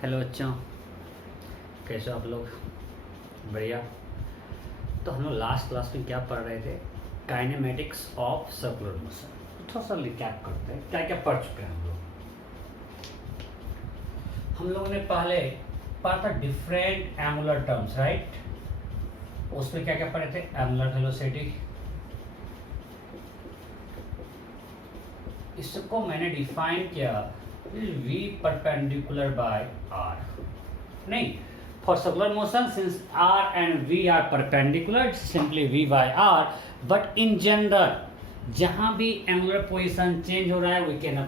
Hello बच्चों, कैसे हो आप लोग? बढ़िया। तो हम लोग लास्ट क्लास में क्या पढ़ रहे थे? Kinematics of circular motion. थोड़ा सा रिकैप करते हैं, क्या क्या पढ़ चुके हैं हम लोगों ने पहले पढ़ा था डिफरेंट एंगुलर टर्म्स, राइट? उसमें क्या क्या पढ़े थे? एंगुलर वेलोसिटी, इसको मैंने डिफाइन किया v परपेंडिकुलर बाय r। नहीं, for circular motion since r and v are perpendicular it's simply v by r, but in general जहां भी angular position change हो रहा है we can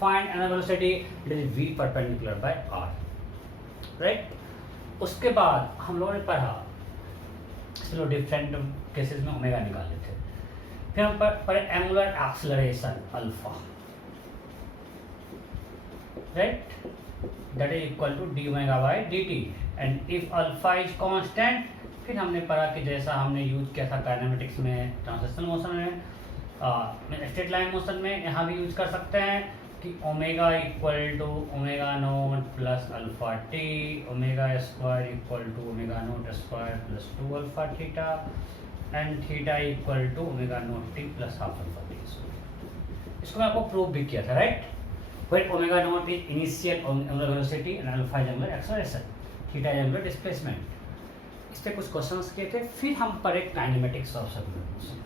find angular velocity that is v perpendicular by r, right? उसके बाद हम लोगों ने पढ़ा, चलो डिफरेंट केसेस में ओमेगा निकाल लेते, फिर हम पढ़े angular acceleration alpha, right? That is equal to d omega by dt and if alpha is constant, फिर हमने पढ़ा कि जैसा हमने यूज किया था काइनेमेटिक्स में, ट्रांजिशनल मोशन में, स्ट्रेट लाइन मोशन में, यहाँ भी यूज कर सकते हैं कि omega equal to omega naught plus alpha T, omega square equal to omega naught square plus 2 alpha theta and theta equal to omega naught T plus half alpha T. इसको मैं आपको प्रूव भी किया था, right? When omega naught is initial angular velocity and alpha is angular acceleration, theta is angular displacement। इस पे कुछ questions किए थे, फिर हम पढ़े काइनेमेटिक्स ऑफ सर्कुलर मोशन।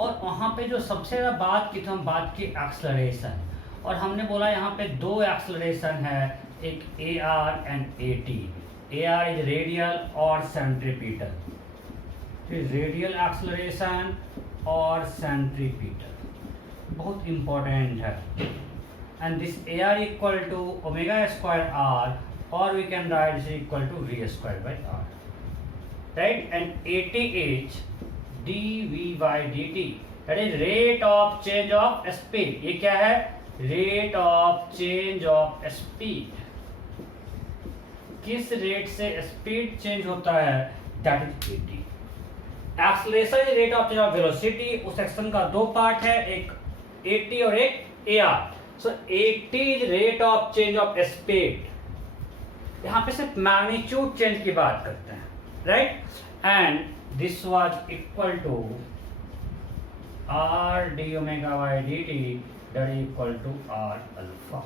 और वहाँ पे जो सबसे ज़्यादा बात की, तो हम बात की एक्सेलरेशन, और हमने बोला यहाँ पे दो एक्सेलरेशन है, एक AR and AT। AR is radial और सेंट्रीपिटल, रेडियल एक्सेलरेशन और सेंट्रीपिटल बहुत इंपॉर्टेंट है। And this AR equal to omega square R और we can write this equal to V square by R, right? And AT is dV by dt, that is rate of change of speed. ये क्या है? Rate of change of speed. किस rate से speed change होता है, that is AT। Acceleration is rate of change of velocity. उस section का दो पार्ट है, एक AT और एक AR। So AT is rate of change of speed. यहां पे सिर्फ मैग्नीट्यूड चेंज की बात करते हैं, right? And this was equal to R d omega by dt, that is equal to R alpha।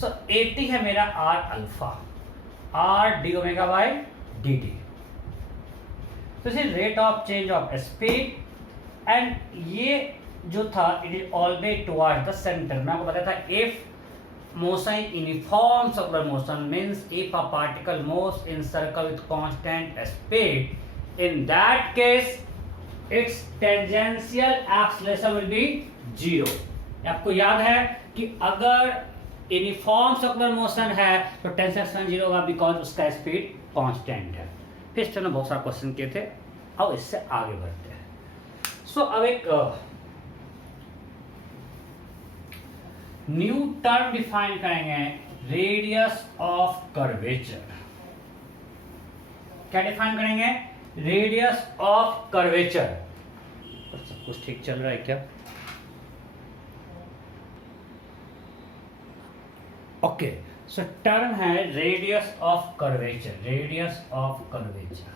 So AT है मेरा R alpha, R d omega by dt। तो this is rate of change of speed, and ये जो था it is always towards the center। मैं आपको बताया था if motion uniform circular motion means if a particle moves in circle with constant speed, in that case its tangential acceleration will be 0। आपको याद है कि अगर यूनिफॉर्म सर्कुलर मोशन है तो टेंशन एक्सेलरेशन 0 होगा, बिकॉज उसका स्पीड कांस्टेंट है। फिर इस तरह बहुत सारे क्वेश्चन किए थे। अब इससे आगे बढ़ते हैं। सो अब एक न्यू टर्म डिफाइन करेंगे, रेडियस ऑफ कर्वेचर। क्या डिफाइन करेंगे? Radius of curvature. सब कुछ ठीक चल रहा है क्या? ओके, सो टर्म है radius of curvature. Radius of curvature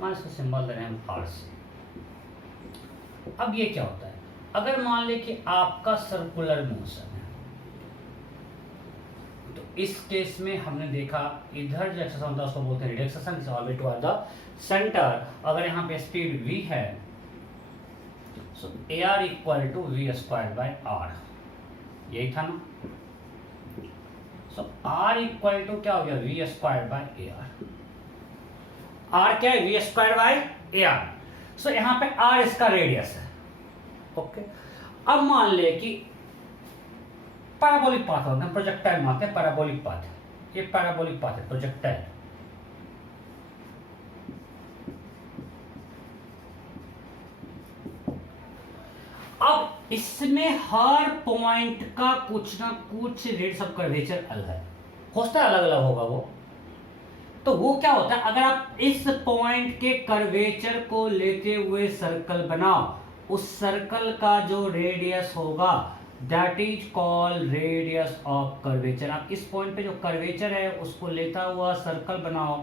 मान इसका सिंबल दे रहे हैं हम R से। अब ये क्या होता है? अगर मान ले कि आपका सर्कुलर मोशन है, तो इस केस में हमने देखा इधर जो एक्सेलरेशन होता है उसको बोलते हैं radial acceleration, is always toward the centre. अगर यहाँ पे स्पीड v है, so AR equal to V square by R, यही था ना? सो R इक्वल टू क्या हो गया? V square by AR। R क्या है? V square by AR। So यहाँ पे R इसका रेडियस है, ओके। अब मान ले कि पैराबोलिक पाथ होता है, प्रोजेक्टाइल मानते हैं पैराबोलिक पाथ। ये पैराबोलिक पाथ है, प्रोजेक्टाइल। अब इसमें हर पॉइंट का कुछ ना कुछ रेट्स ऑफ कर्वेचर अलग है, होता है, अलग अलग होगा वो। तो वो क्या होता है, अगर आप इस पॉइंट के कर्वेचर को लेते हुए सर्कल बनाओ, उस सर्कल का जो रेडियस होगा that is called radius of curvature. आप इस पॉइंट पे जो कर्वेचर है उसको लेता हुआ सर्कल बनाओ,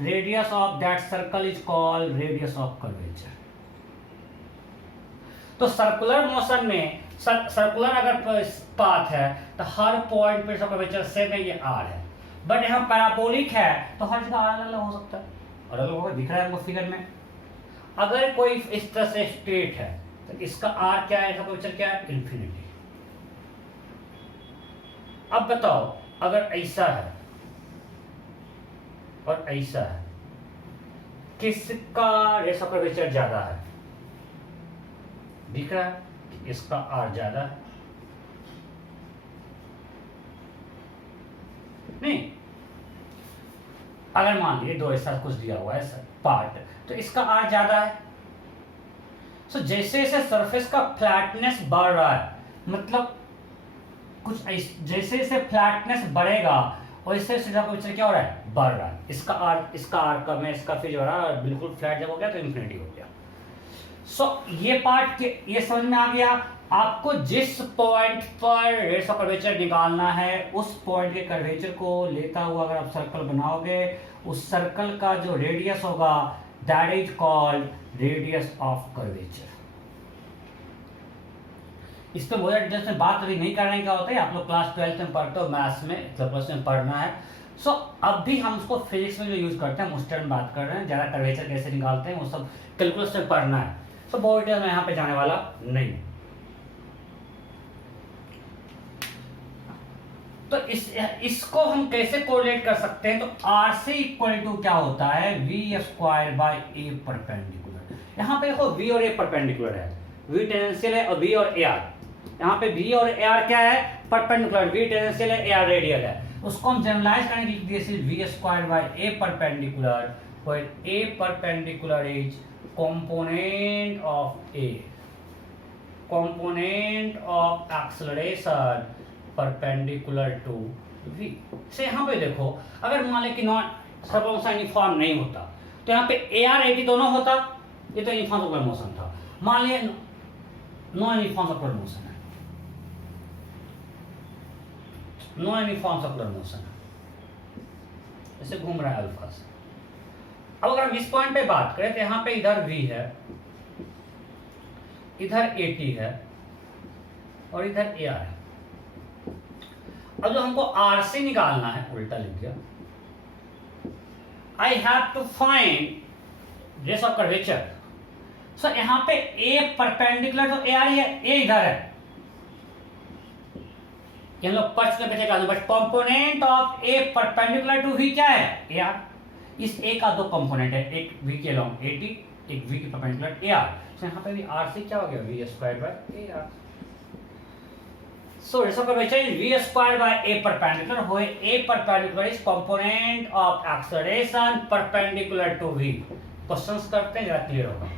radius of that circle is called radius of curvature. तो सर्कुलर मोशन में सर्कुलर अगर पाथ है तो हर पॉइंट पे कर्वेचर सेम है, ये आर है। बट यहाँ पैराबोलिक है तो हर जगह अलग अलग हो सकता है, अलग अलग होगा, दिख रहा है हमको फिगर में। अगर कोई इस तरह से स्ट्रेट है तो इसका आर क्या है, इसका कर्वेचर क्या है, इन्फिनिटी। अब बताओ अगर ऐसा है और ऐसा है, किसका रेडियस ऑफ कर्वेचर ज्यादा है? दिख रहा है कि इसका आर ज्यादा है। नहीं, अगर मान लीजिए दो ऐसा कुछ दिया हुआ है पार्ट, तो इसका आर ज्यादा है। सो जैसे जैसे सरफेस का फ्लैटनेस बढ़ रहा है, मतलब कुछ जैसे जैसे फ्लैटनेस बढ़ेगा वैसे कर्वेचर क्या हो रहा है, बढ़ रहा है। इसका आर कम है, इसका फिर जो रहा बिल्कुल फ्लैट जब हो गया तो इन्फिनिटी हो गया। सो ये पार्ट के ये समझ में आ गया। आपको जिस पॉइंट पर रेडियस ऑफ कर्वेचर निकालना है उस पॉइंट के कर्वेचर को लेता हुआ अगर आप सर्कल बनाओगे, उस सर्कल का जो रेडियस होगा that is called radius of curvature. इस पर बहुत डिटेल्स में बात अभी नहीं करने का होता है, आप लोग क्लास 12th में पढ़ते हो, मैथ्स में सिलेबस में पढ़ना है। सो अब भी हम उसको फिजिक्स में जो यूज करते हैं उस टाइम बात कर रहे हैं, ज़्यादा कर्वेचर कैसे निकालते हैं वो सब कैलकुलस में पढ़ना है। सो बहुत डिटेल में यहाँ पे जाने वाला नहीं। तो इसको हम कैसे कोरिलेट कर सकते हैं? तो आर सी इक्वल टू क्या होता है, V square by A perpendicular. यहाँ पे देखो वी और ए परपेंडिकुलर है, वी टेंजेंशियल है और वी और ए आर, यहाँ पे वी और ए आर क्या है, परपेंडिकुलर। वी टेंजेंशियल है, ए आर रेडियल है। उसको हम जनरलाइज करने के लिए लिख V square by A perpendicular, where A perpendicular is component of A, component of acceleration perpendicular to V। से यहाँ पे देखो अगर मान लें कि नॉन सर्कुलर यूनिफॉर्म नहीं होता तो यहाँ पे ए आर ए टी दोनों होता, ये तो यूनिफॉर्म सर्कुलर मोशन था। मान लिया नॉन यूनिफॉर्म सर्कुलर मोशन है, नॉन यूनिफॉर्म सर्कुलर मोशन है, ऐसे घूम रहा है अल्फा से। अब अगर हम इस पॉइंट पे बात करें तो यहाँ पे इधर V है, इधर AT है और इधर AR है। अब जो हमको RC निकालना है, उल्टा लिख दिया, I have to find radius of curvature. So यहाँ पे A परपेंडिकुलर तो AR है, A इधर है, ये हम लोग पढ़ चुके हैं, but component of A perpendicular to V क्या है, AR। इस ए का दो कंपोनेंट है, एक v के अलोंग AT, एक v के परपेंडिकुलर AR। सो यहाँ पे भी RC क्या हो गया, v square by AR। So radius of curvature is v square by a perpendicular, where a perpendicular is component of acceleration perpendicular to v। Questions करते हैं, जरा क्लियर होगा।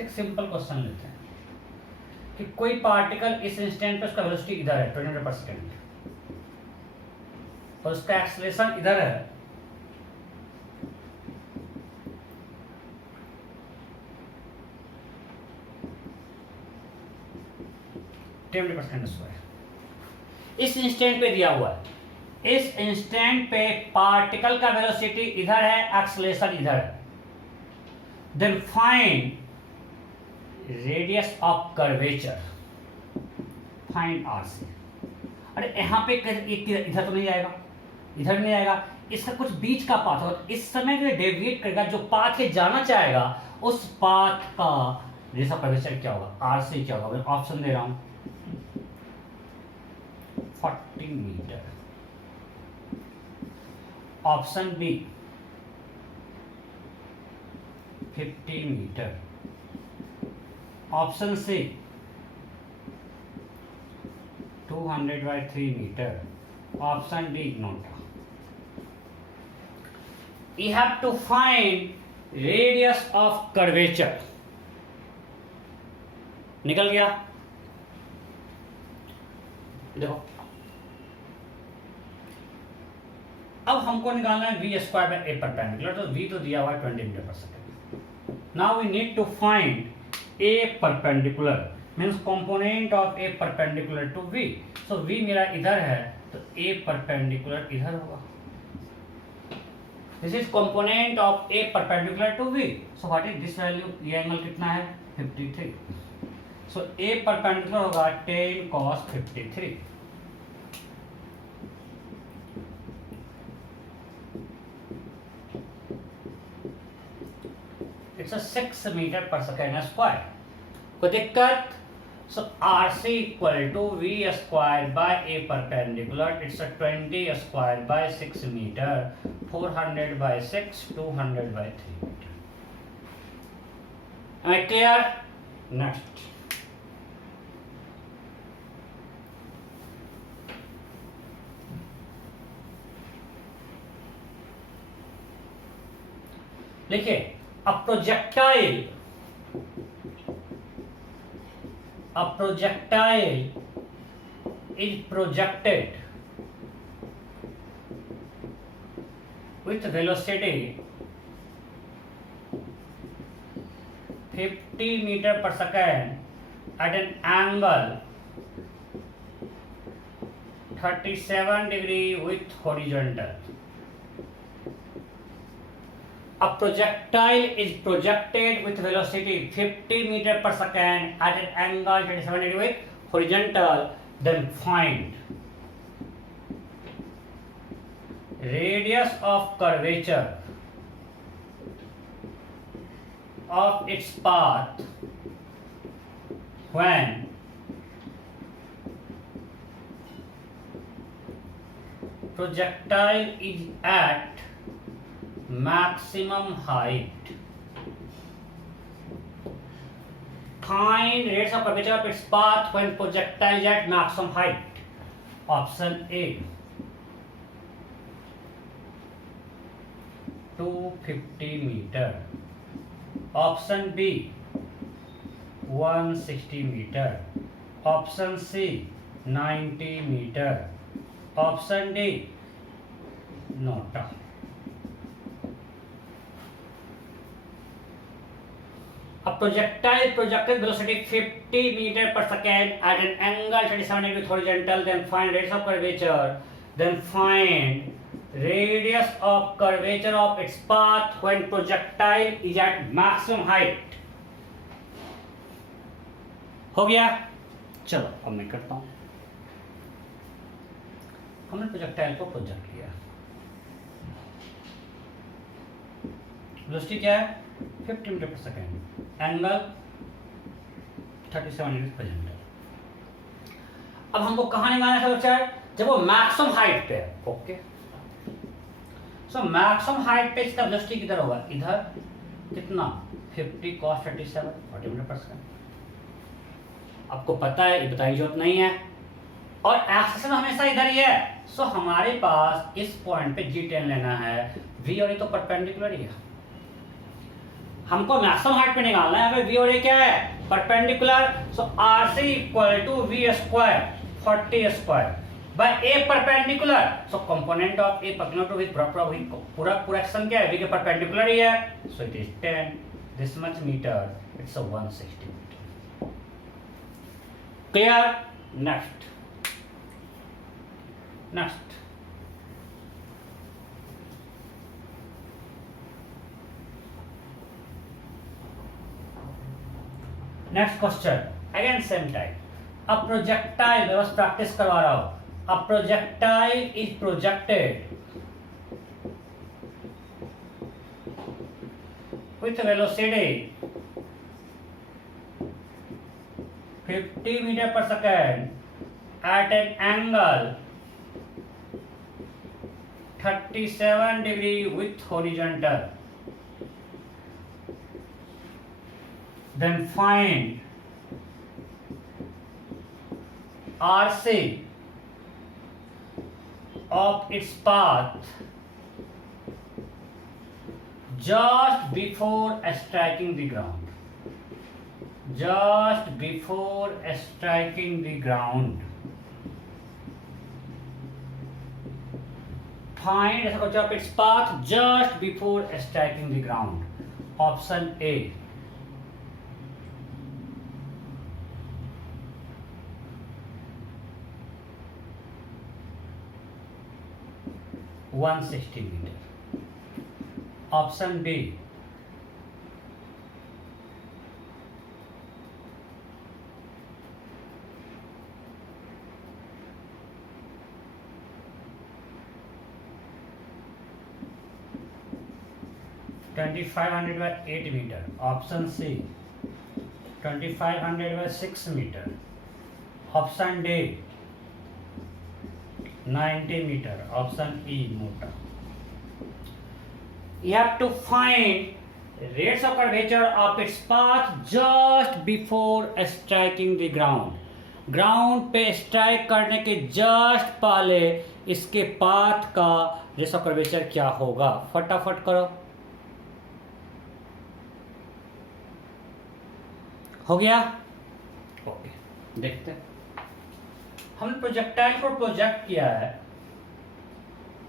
एक सिंपल क्वेश्चन लेते हैं कि कोई पार्टिकल इस इंस्टेंट पे उसका वेलोसिटी इधर है 20 मीटर पर सेकंड और उसका एक्सेलरेशन इधर है, इस इंस्टेंट पे दिया हुआ है, इस इंस्टेंट पे पार्टिकल का वेलोसिटी इधर है, एक्सेलरेशन इधर है। Then find radius of curvature, find RC. अरे यहाँ पे इधर तो नहीं आएगा, इधर नहीं आएगा, इसका कुछ बीच का पाथ होगा। इस समय जो डेविएट करेगा, जो पाथ से जाना चाहेगा उस पाथ का रेडियस ऑफ कर्वेचर क्या होगा, आरसी क्या होगा। मैं ऑप्शन दे रहा हूं, 40 metre, option B 50 metre, option C 200/3 metre, option D not. You have to find radius of curvature। निकल गया। देखो अब हमको निकालना है v square by a perpendicular, तो v तो दिया हुआ है 20 metre per second. Now we need to find a perpendicular means component of a perpendicular to v। So v मेरा इधर है तो a परपेंडिकुलर इधर होगा। This is component of a perpendicular to v। So what is this value, ये angle कितना है 53। सो a perpendicular होगा 10 cos 53। It's 6 metre per second square. कोई दिक्कत? So RC equal to V square by A perpendicular, it's 20 square by 6 metre, 400 by 6, 200 by 3 metre. Am I clear? Next. देखिए a projectile is projected with velocity 50 meter per second at an angle 37 degree with horizontal. A projectile is projected with velocity 50 meter per second at an angle 37 degree with horizontal. Then find radius of curvature of its path when projectile is at maximum height. Find radius of curvature of its path when projectile is at maximum height. Option A 250 meter. Option B 160 meter. Option C 90 meter. Option D nota. A projectile projected velocity 50 meter per second at an angle 37 degree with horizontal. Then find radius of curvature. Then find radius of curvature of its path when projectile is at maximum height. हो गया? चलो अब मैं करता हूं। हमने projectile को project किया। वेलोसिटी क्या है 50 metre per second, angle 37 degree present है। अब हमको कहाँ निकालना है बच्चा, जब वो मैक्सिमम हाइट पे है। ओके, सो मैक्सिमम हाइट पे इसका वेलोसिटी किधर होगा, इधर कितना 50 cos 37 40 मीटर पर सेकेंड। आपको पता है, ये बताई जरूरत नहीं है, और एक्सेस हमेशा इधर ही है। सो हमारे पास इस पॉइंट पे G10 लेना है, V और A तो परपेंडिकुलर ही है। हमको मैक्सिमम हाइट पे निकालना है, V और A क्या है perpendicular. So RC equal to V square 40 square by A perpendicular. So component of A perpendicular to पूरा एक्शन क्या है, V के परपेंडिकुलर ही है। So it is 10 this much metre, it's 160 metre. Clear? Next next question, again same type. A projectile, मैं बस practice करवा रहा हूं। A projectile is projected with velocity 50 metre per second at an angle 37 degree with horizontal. Then find RC of its path just before striking the ground. Just before striking the ground. find of its path just before striking the ground. Option A. (160 meter). Option B. 2500 by 8 meter. Option C. 2500 by 6 meter. Option D. 90 meter. Option E. motor. You have to find rates of curvature of its path just before striking the ground. Ground पे strike करने के just पहले इसके path का rate of curvature क्या होगा? फटाफट करो। हो गया? ओके, देखते हैं। हमने प्रोजेक्टाइल को प्रोजेक्ट किया है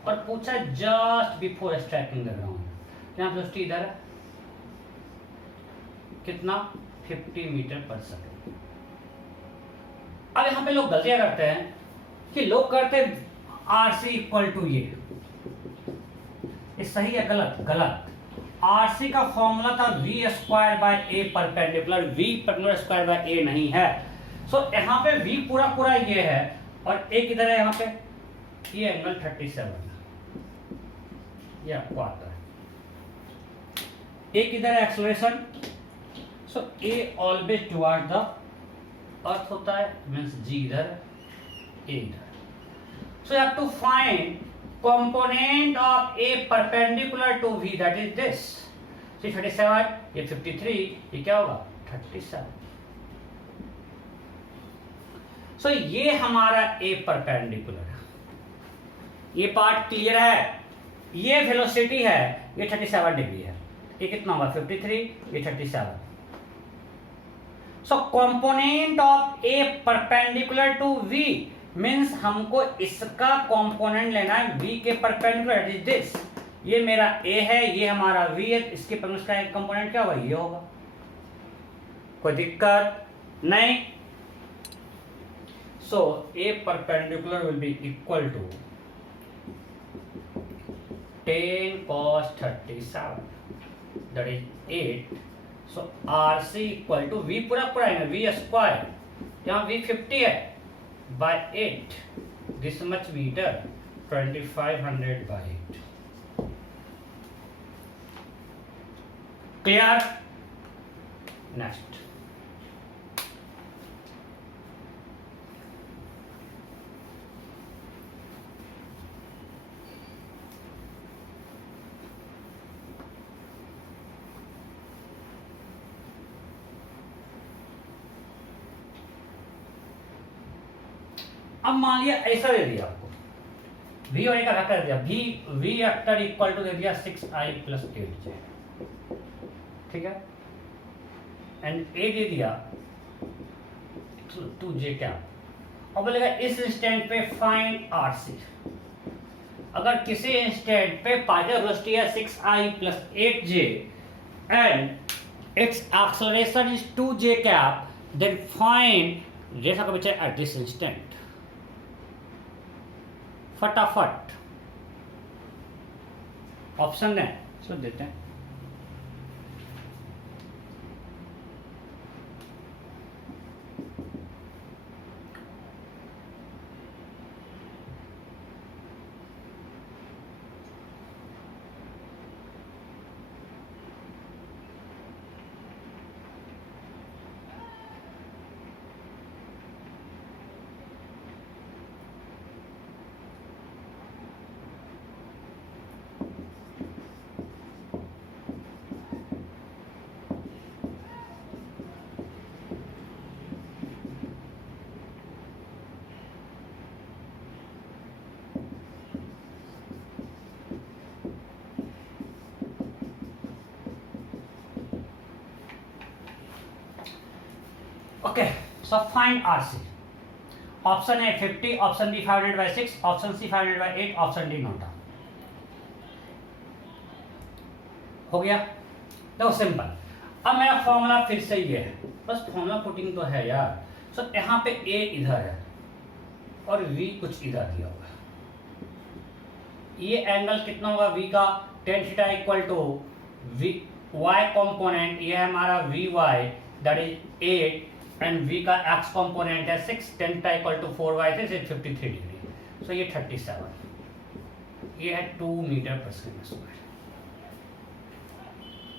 और पूछा just before striking the ground. यहाँ वेलोसिटी इधर है, कितना? 50 मीटर पर सेकेंड। अब यहाँ पे लोग गलतियां करते हैं कि लोग करते RC इक्वल टू ये सही है? गलत, गलत। RC का फॉर्मूला था V square by A perpendicular, V perpendicular square by A नहीं है। सो यहाँ पे V पूरा पूरा ये है और A किधर है? यहाँ पे ये एंगल 37 ये आपको आता है। A किधर है? Acceleration. So A always toward the earth होता है, मीन्स G इधर, A इधर। So you have to find component of A perpendicular to V, that is this. See 37, ये 53, ये क्या होगा? 37. So ये हमारा A perpendicular है। ये पार्ट क्लियर है? ये वेलोसिटी है, ये 37 डिग्री है। ये कितना होगा? 53, ये 37। So component of A perpendicular to V means हमको इसका कंपोनेंट लेना है V के परपेंडिकुलर, इज दिस। ये मेरा A है, ये हमारा V है, इसके पर उसका एक कंपोनेंट क्या होगा? ये होगा। कोई दिक्कत नहीं। So A perpendicular will be equal to 10 cos 37 that is 8। So RC equal to V पूरा पूरा है ना, V स्क्वायर, यहाँ V 50 है by 8, this much meter, 2500 by 8. Clear? Next. अब मान लिया ऐसा दे दिया आपको, V और A का वेक्टर दे दिया, V वेक्टर इक्वल टू दे दिया 6i प्लस 8j, ठीक है, एंड A दे दिया 2j क्या। अब बोलेगा इस इंस्टेंट पे फाइंड RC। अगर किसी इंस्टेंट पे पार्टिकल वेलोसिटी है 6i plus 8j and it's acceleration is 2j cap, then find rate of curvature at this instant. फटाफट ऑप्शन है, चलो देते हैं। Okay, so find RC. Option A 50, option B 500 by 6, option C 500 by 8, option D not. हो गया, देखो simple. अब मेरा फॉर्मूला फिर से ये है, बस फॉर्मूला पुटिंग तो है यार। सो यहाँ पे ए इधर है और वी कुछ इधर दिया हुआ है। ये एंगल कितना होगा वी का, tan theta equal to V Y component, ये है हमारा V Y that is 8 and V का एक्स कॉम्पोनेंट है 6, tan theta equal to 4y से 53 डिग्री। सो ये 37, ये है 2 मीटर पर second square.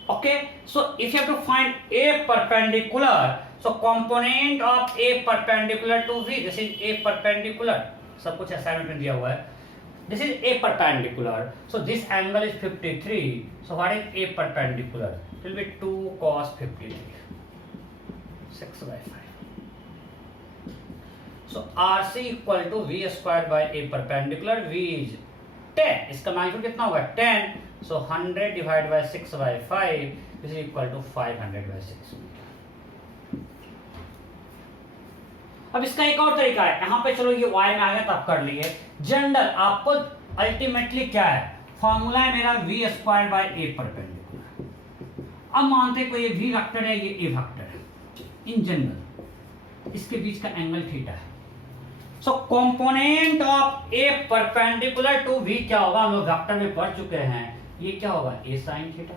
Okay, so if you have to find a perpendicular, so component of a perpendicular to v, this is a perpendicular, सब कुछ assignment में दिया हुआ है, this is a perpendicular, so this angle is 53, so what is a perpendicular? It will be 2 cos 53, 6/5. So RC equal to v square by a perpendicular, v is 10, इसका magnitude कितना होगा 10, so 100 divided by 6/5 is equal to 500/6 metre. अब इसका एक और तरीका है, यहाँ पे चलो ये y में आ गया तो आप कर लिए जनरल। आपको अल्टीमेटली क्या है, फॉर्मूला है मेरा v square by a perpendicular. अब मानते कोई ये v वेक्टर है, ये a वेक्टर है, इन जनरल इसके बीच का एंगल थीटा है। So component of A perpendicular to v क्या होगा, हम लोग वेक्टर में पढ़ चुके हैं, ये क्या होगा a sin theta.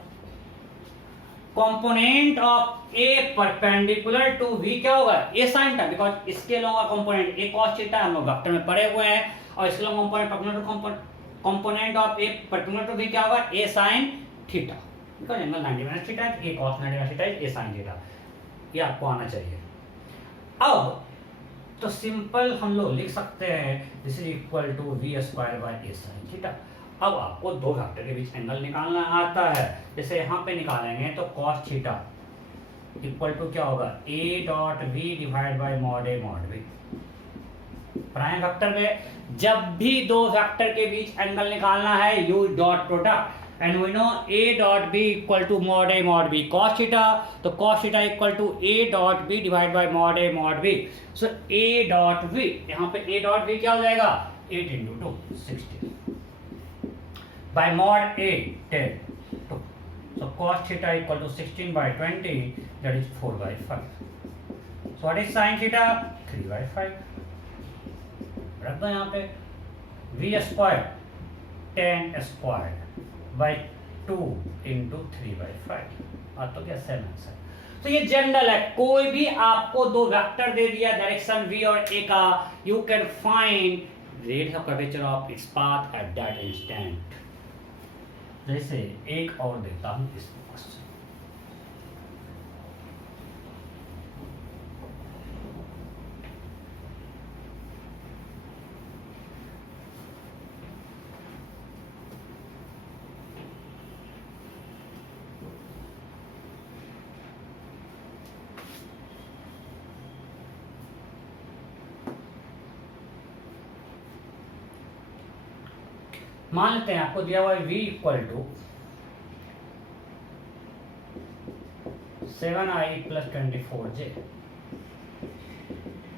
Component of A perpendicular to v क्या होगा a sin थीटा, बिकॉज इसके अलावा कंपोनेंट a cos थीटा हम लोग वेक्टर में पढ़े हुए हैं, और इसके अलावा component of A perpendicular to v क्या होगा a sin theta, because angle 90 theta है, a cos 90 theta is a sin theta. ये आपको आना चाहिए। अब तो सिंपल हम लोग लिख सकते हैं this is equal to V square by A sine theta. अब आपको दो वेक्टर के बीच एंगल निकालना आता है, जैसे यहाँ पे निकालेंगे तो cos थीटा इक्वल टू क्या होगा a dot V divide by mod A mod B. Prime vector में जब भी दो वेक्टर के बीच एंगल निकालना है use dot product, and we know a dot b equal to mod a mod b cos theta, तो cos theta equal to a dot b divided by mod a mod b। so a dot b, यहाँ पे a dot b क्या हो जाएगा 8 into 2 16 by mod a 10 2, so cos theta equal to 16 by 20 that is 4/5। so what is sin theta 3/5। रख दो यहाँ पे v square 10 square by 2 into 3/5 तो क्या 7 आंसर। तो ये जनरल है, कोई भी आपको दो वेक्टर दे दिया डायरेक्शन v और a का, you can find rate of curvature of its path at that instant. जैसे एक और देता हूं इस क्वेश्चन, मान लेते हैं आपको दिया हुआ है v equal to 7i plus 24j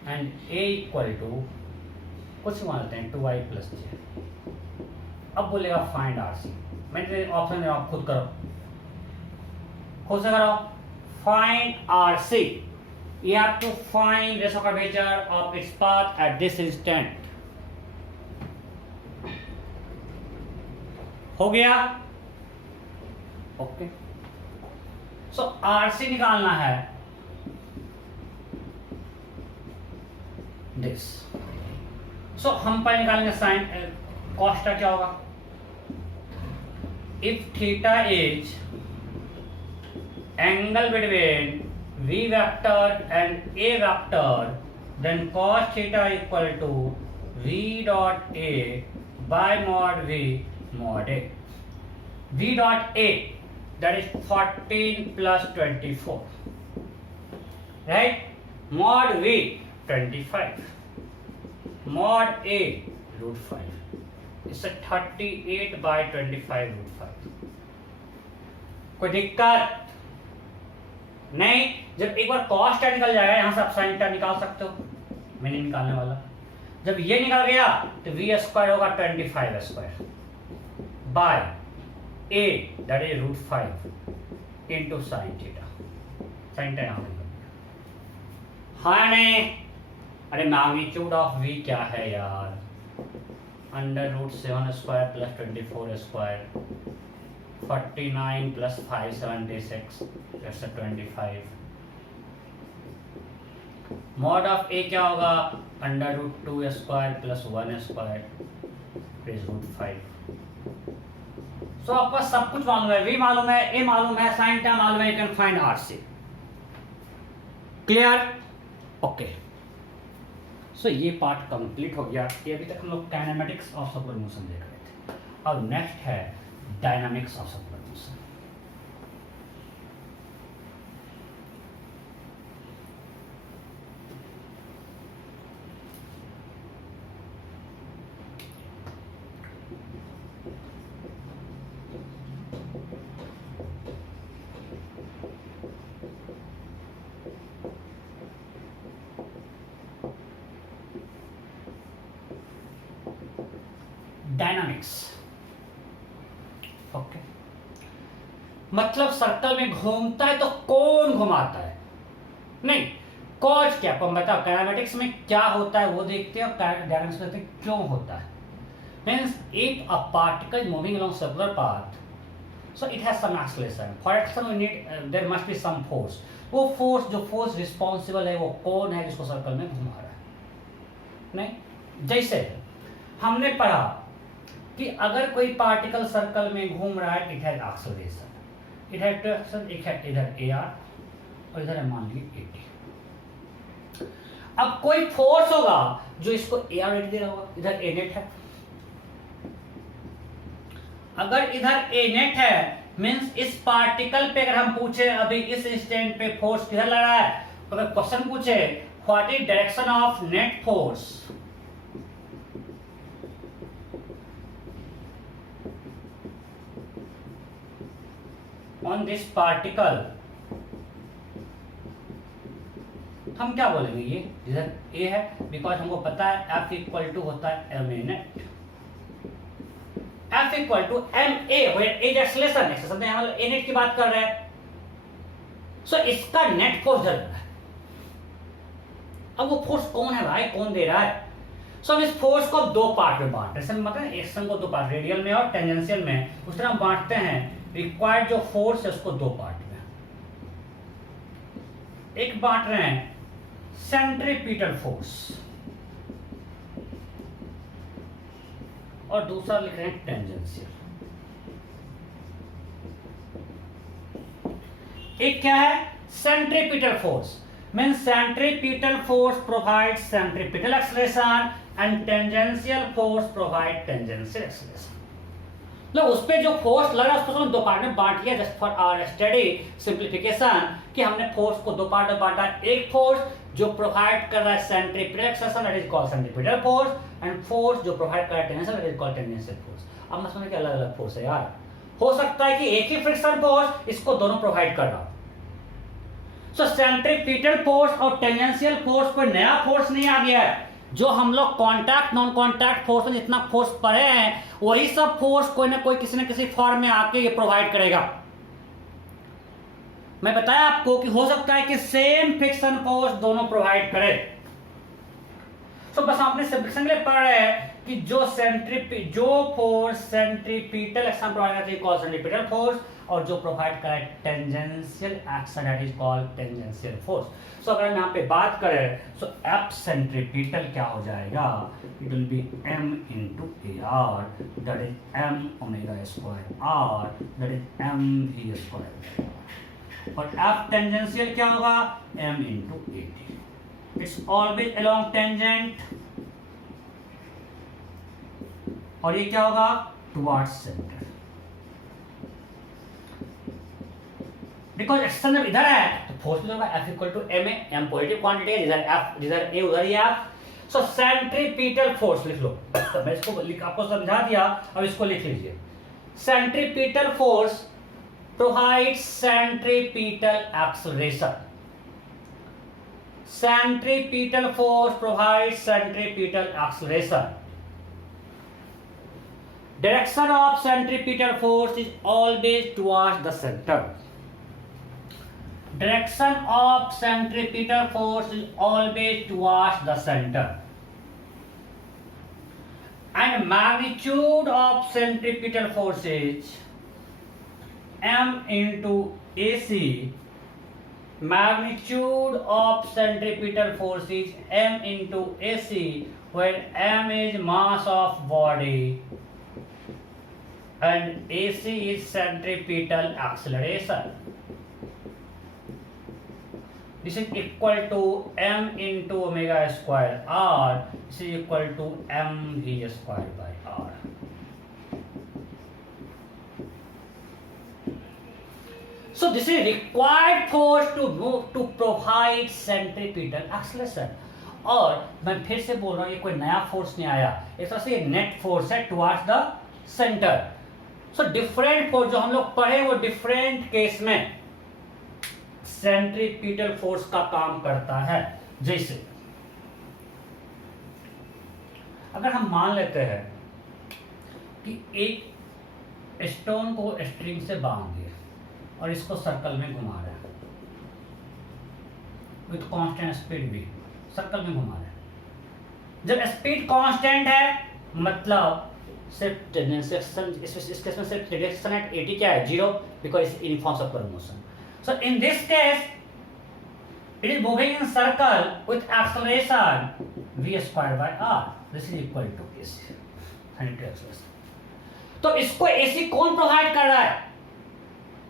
and a equal to कुछ मान लेते हैं 2i प्लस j। अब बोलेगा फाइंड आरसी, मैंने ऑप्शन में आप खुद करो, खुद से करो। Find RC, you have to find rate of curvature of its path at this instant। हो गया ओके। सो आरसी निकालना है दिस। सो हम पर निकालेंगे साइन कॉस क्या होगा, if theta is angle between v vector and a vector then cos theta equal to v dot a by mod v mod a। v dot a that is 14 plus 24 right, mod v 25, mod a root 5, it's a 38 by 25 root 5। कोई दिक्कत नहीं, जब एक बार cos theta निकल जाएगा यहां से आप sin थीटा निकाल सकते हो, मैं नहीं निकालने वाला। जब ये निकल गया तो v स्क्वायर होगा 25 square by a that is √5 into sin theta, sin theta यहाँ हाँ नहीं, अरे मैग्नीट्यूड ऑफ v क्या है यार, √7² + 24² 49 + 576 that's 25. मॉड ऑफ a क्या होगा, √2² + 1² is √5. सो आपको सब कुछ मालूम है, v मालूम है, a मालूम है, sin थीटा मालूम है, you can find RC. Clear? Okay. So ये पार्ट कंप्लीट हो गया. ये अभी तक हम लोग काइनेमेटिक्स ऑफ सर्कुलर मोशन देख रहे थे. अब नेक्स्ट है dynamics of circular motion. Dynamics. Okay, मतलब सर्कल में घूमता है तो कौन घुमाता है, नहीं कॉज क्या, आपको बताओ काइनेमेटिक्स में क्या होता है वो देखते हैं, और डायनामिक्स में देखते हैं क्यों होता है. Means if a particle moving along circular path, so it has some acceleration. For acceleration we need there must be some force. वो फोर्स, जो फोर्स रिस्पॉन्सिबल है वो कौन है जिसको सर्कल में घुमा रहा है. नहीं, जैसे हमने पढ़ा कि अगर कोई पार्टिकल सर्कल में घूम रहा है, it has acceleration, it has direction, एक है इधर AR और इधर है मान लीजिए AT. अब कोई फोर्स होगा जो इसको AR रेट दे रहा होगा, इधर A नेट है. अगर इधर A नेट है मींस इस पार्टिकल पे अगर हम पूछे अभी इस इंस्टेंट पे फोर्स किधर लग रहा है, अगर क्वेश्चन पूछे what is direction of net force, on this particle, हम क्या बोलेंगे, ये इधर A है बिकॉज हमको पता है F इक्वल टू होता है ma net. F equal to ma where is acceleration, acceleration में हम a नेट की बात कर रहे हैं. सो इसका नेट फोर्स दे रहा है. अब वो फोर्स कौन है भाई, कौन दे रहा है. सो हम इस फोर्स को दो पार्ट में बांट रहे हैं, मतलब एक्शन को दो पार्ट, रेडियल में और टेंजेंशियल में, उस तरह हम बांटते हैं. रिक्वायर्ड जो फोर्स है उसको दो पार्ट में, एक बांट रहे हैं सेंट्रीपिटल फोर्स और दूसरा लिख रहे हैं टेंजेंशियल. एक क्या है centripetal force, means centripetal force provide centripetal acceleration and tangential force provide tangential acceleration. मतलब उस पे जो फोर्स लग रहा है उसको हमने दो पार्ट में बांट लिया just for our study simplification, कि हमने फोर्स को दो पार्ट में बांटा. एक फोर्स जो प्रोवाइड कर रहा है centripetal acceleration that is called centripetal force, and force जो प्रोवाइड कर रहा है tangential that is called tangential force. अब मैं समझ कि अलग अलग फोर्स है यार, हो सकता है कि एक ही फ्रिक्शन फोर्स इसको दोनों प्रोवाइड कर रहा हो. सो सेंट्रीपिटल फोर्स और टेंजेंशियल फोर्स कोई नया फोर्स नहीं आ गया है. जो हम लोग कॉन्टैक्ट नॉन कॉन्टैक्ट फोर्स में जितना फोर्स पढ़े हैं वही सब फोर्स कोई ना कोई किसी न किसी फॉर्म में आके ये प्रोवाइड करेगा. मैं बताया आपको कि हो सकता है कि सेम फ्रिक्शन फोर्स दोनों प्रोवाइड करे. तो बस आपने सिंपल पढ़ रहे हैं कि जो फोर्स सेंट्रीपिटल एक्शन प्रोवाइड करती है कॉल्ड सेंट्रीपिटल फोर्स, और जो प्रोवाइड करे tangential action that is called tangential force. So अगर हम यहाँ पे बात करें सो एफ सेंट्रीपिटल क्या हो जाएगा, it will be m into AR that is m omega square r that is mv square, और एफ टेंजेंशियल क्या होगा m into AT. It's always along tangent, और ये क्या होगा टुवर्ड्स सेंटर. बिकॉज एक्शन जब इधर है तो फोर्स भी होगा F equal to ma, m positive quantity है, जिधर a उधर ही F. सो सेंट्रीपिटल फोर्स लिख लो. मैं इसको आपको समझा दिया, अब इसको लिख लीजिए. Centripetal force provide centripetal acceleration. Centripetal force provide centripetal acceleration. Direction of centripetal force is always towards the center. Direction of centripetal force is always towards the center. And magnitude of centripetal force is M into AC. Magnitude of centripetal force is M into AC, where M is mass of body and AC is centripetal acceleration. This is equal to M into omega square R. This is equal to mv square by R. So this is required force to move to provide centripetal acceleration. और मैं फिर से बोल रहा हूँ, ये कोई नया फोर्स नहीं आया, एक तरह से ये नेट फोर्स है towards the centre. So different force जो हम लोग पढ़े वो डिफरेंट केस में सेंट्रीपिटल फोर्स का काम करता है. जैसे अगर हम मान लेते हैं कि एक स्टोन को स्ट्रिंग से बांध दिए और इसको सर्कल में घुमा रहे हैं विथ कांस्टेंट स्पीड भी, सर्कल में घुमा रहे हैं. जब स्पीड कांस्टेंट है मतलब सिर्फ डायरेक्शन, इस केस में सिर्फ डायरेक्शन एट 80 क्या है, 0, because uniform circular motion. So in this case, it is moving in circle with acceleration v squared by r. This is equal to AC. तो इसको AC कौन प्रोवाइड कर रहा है?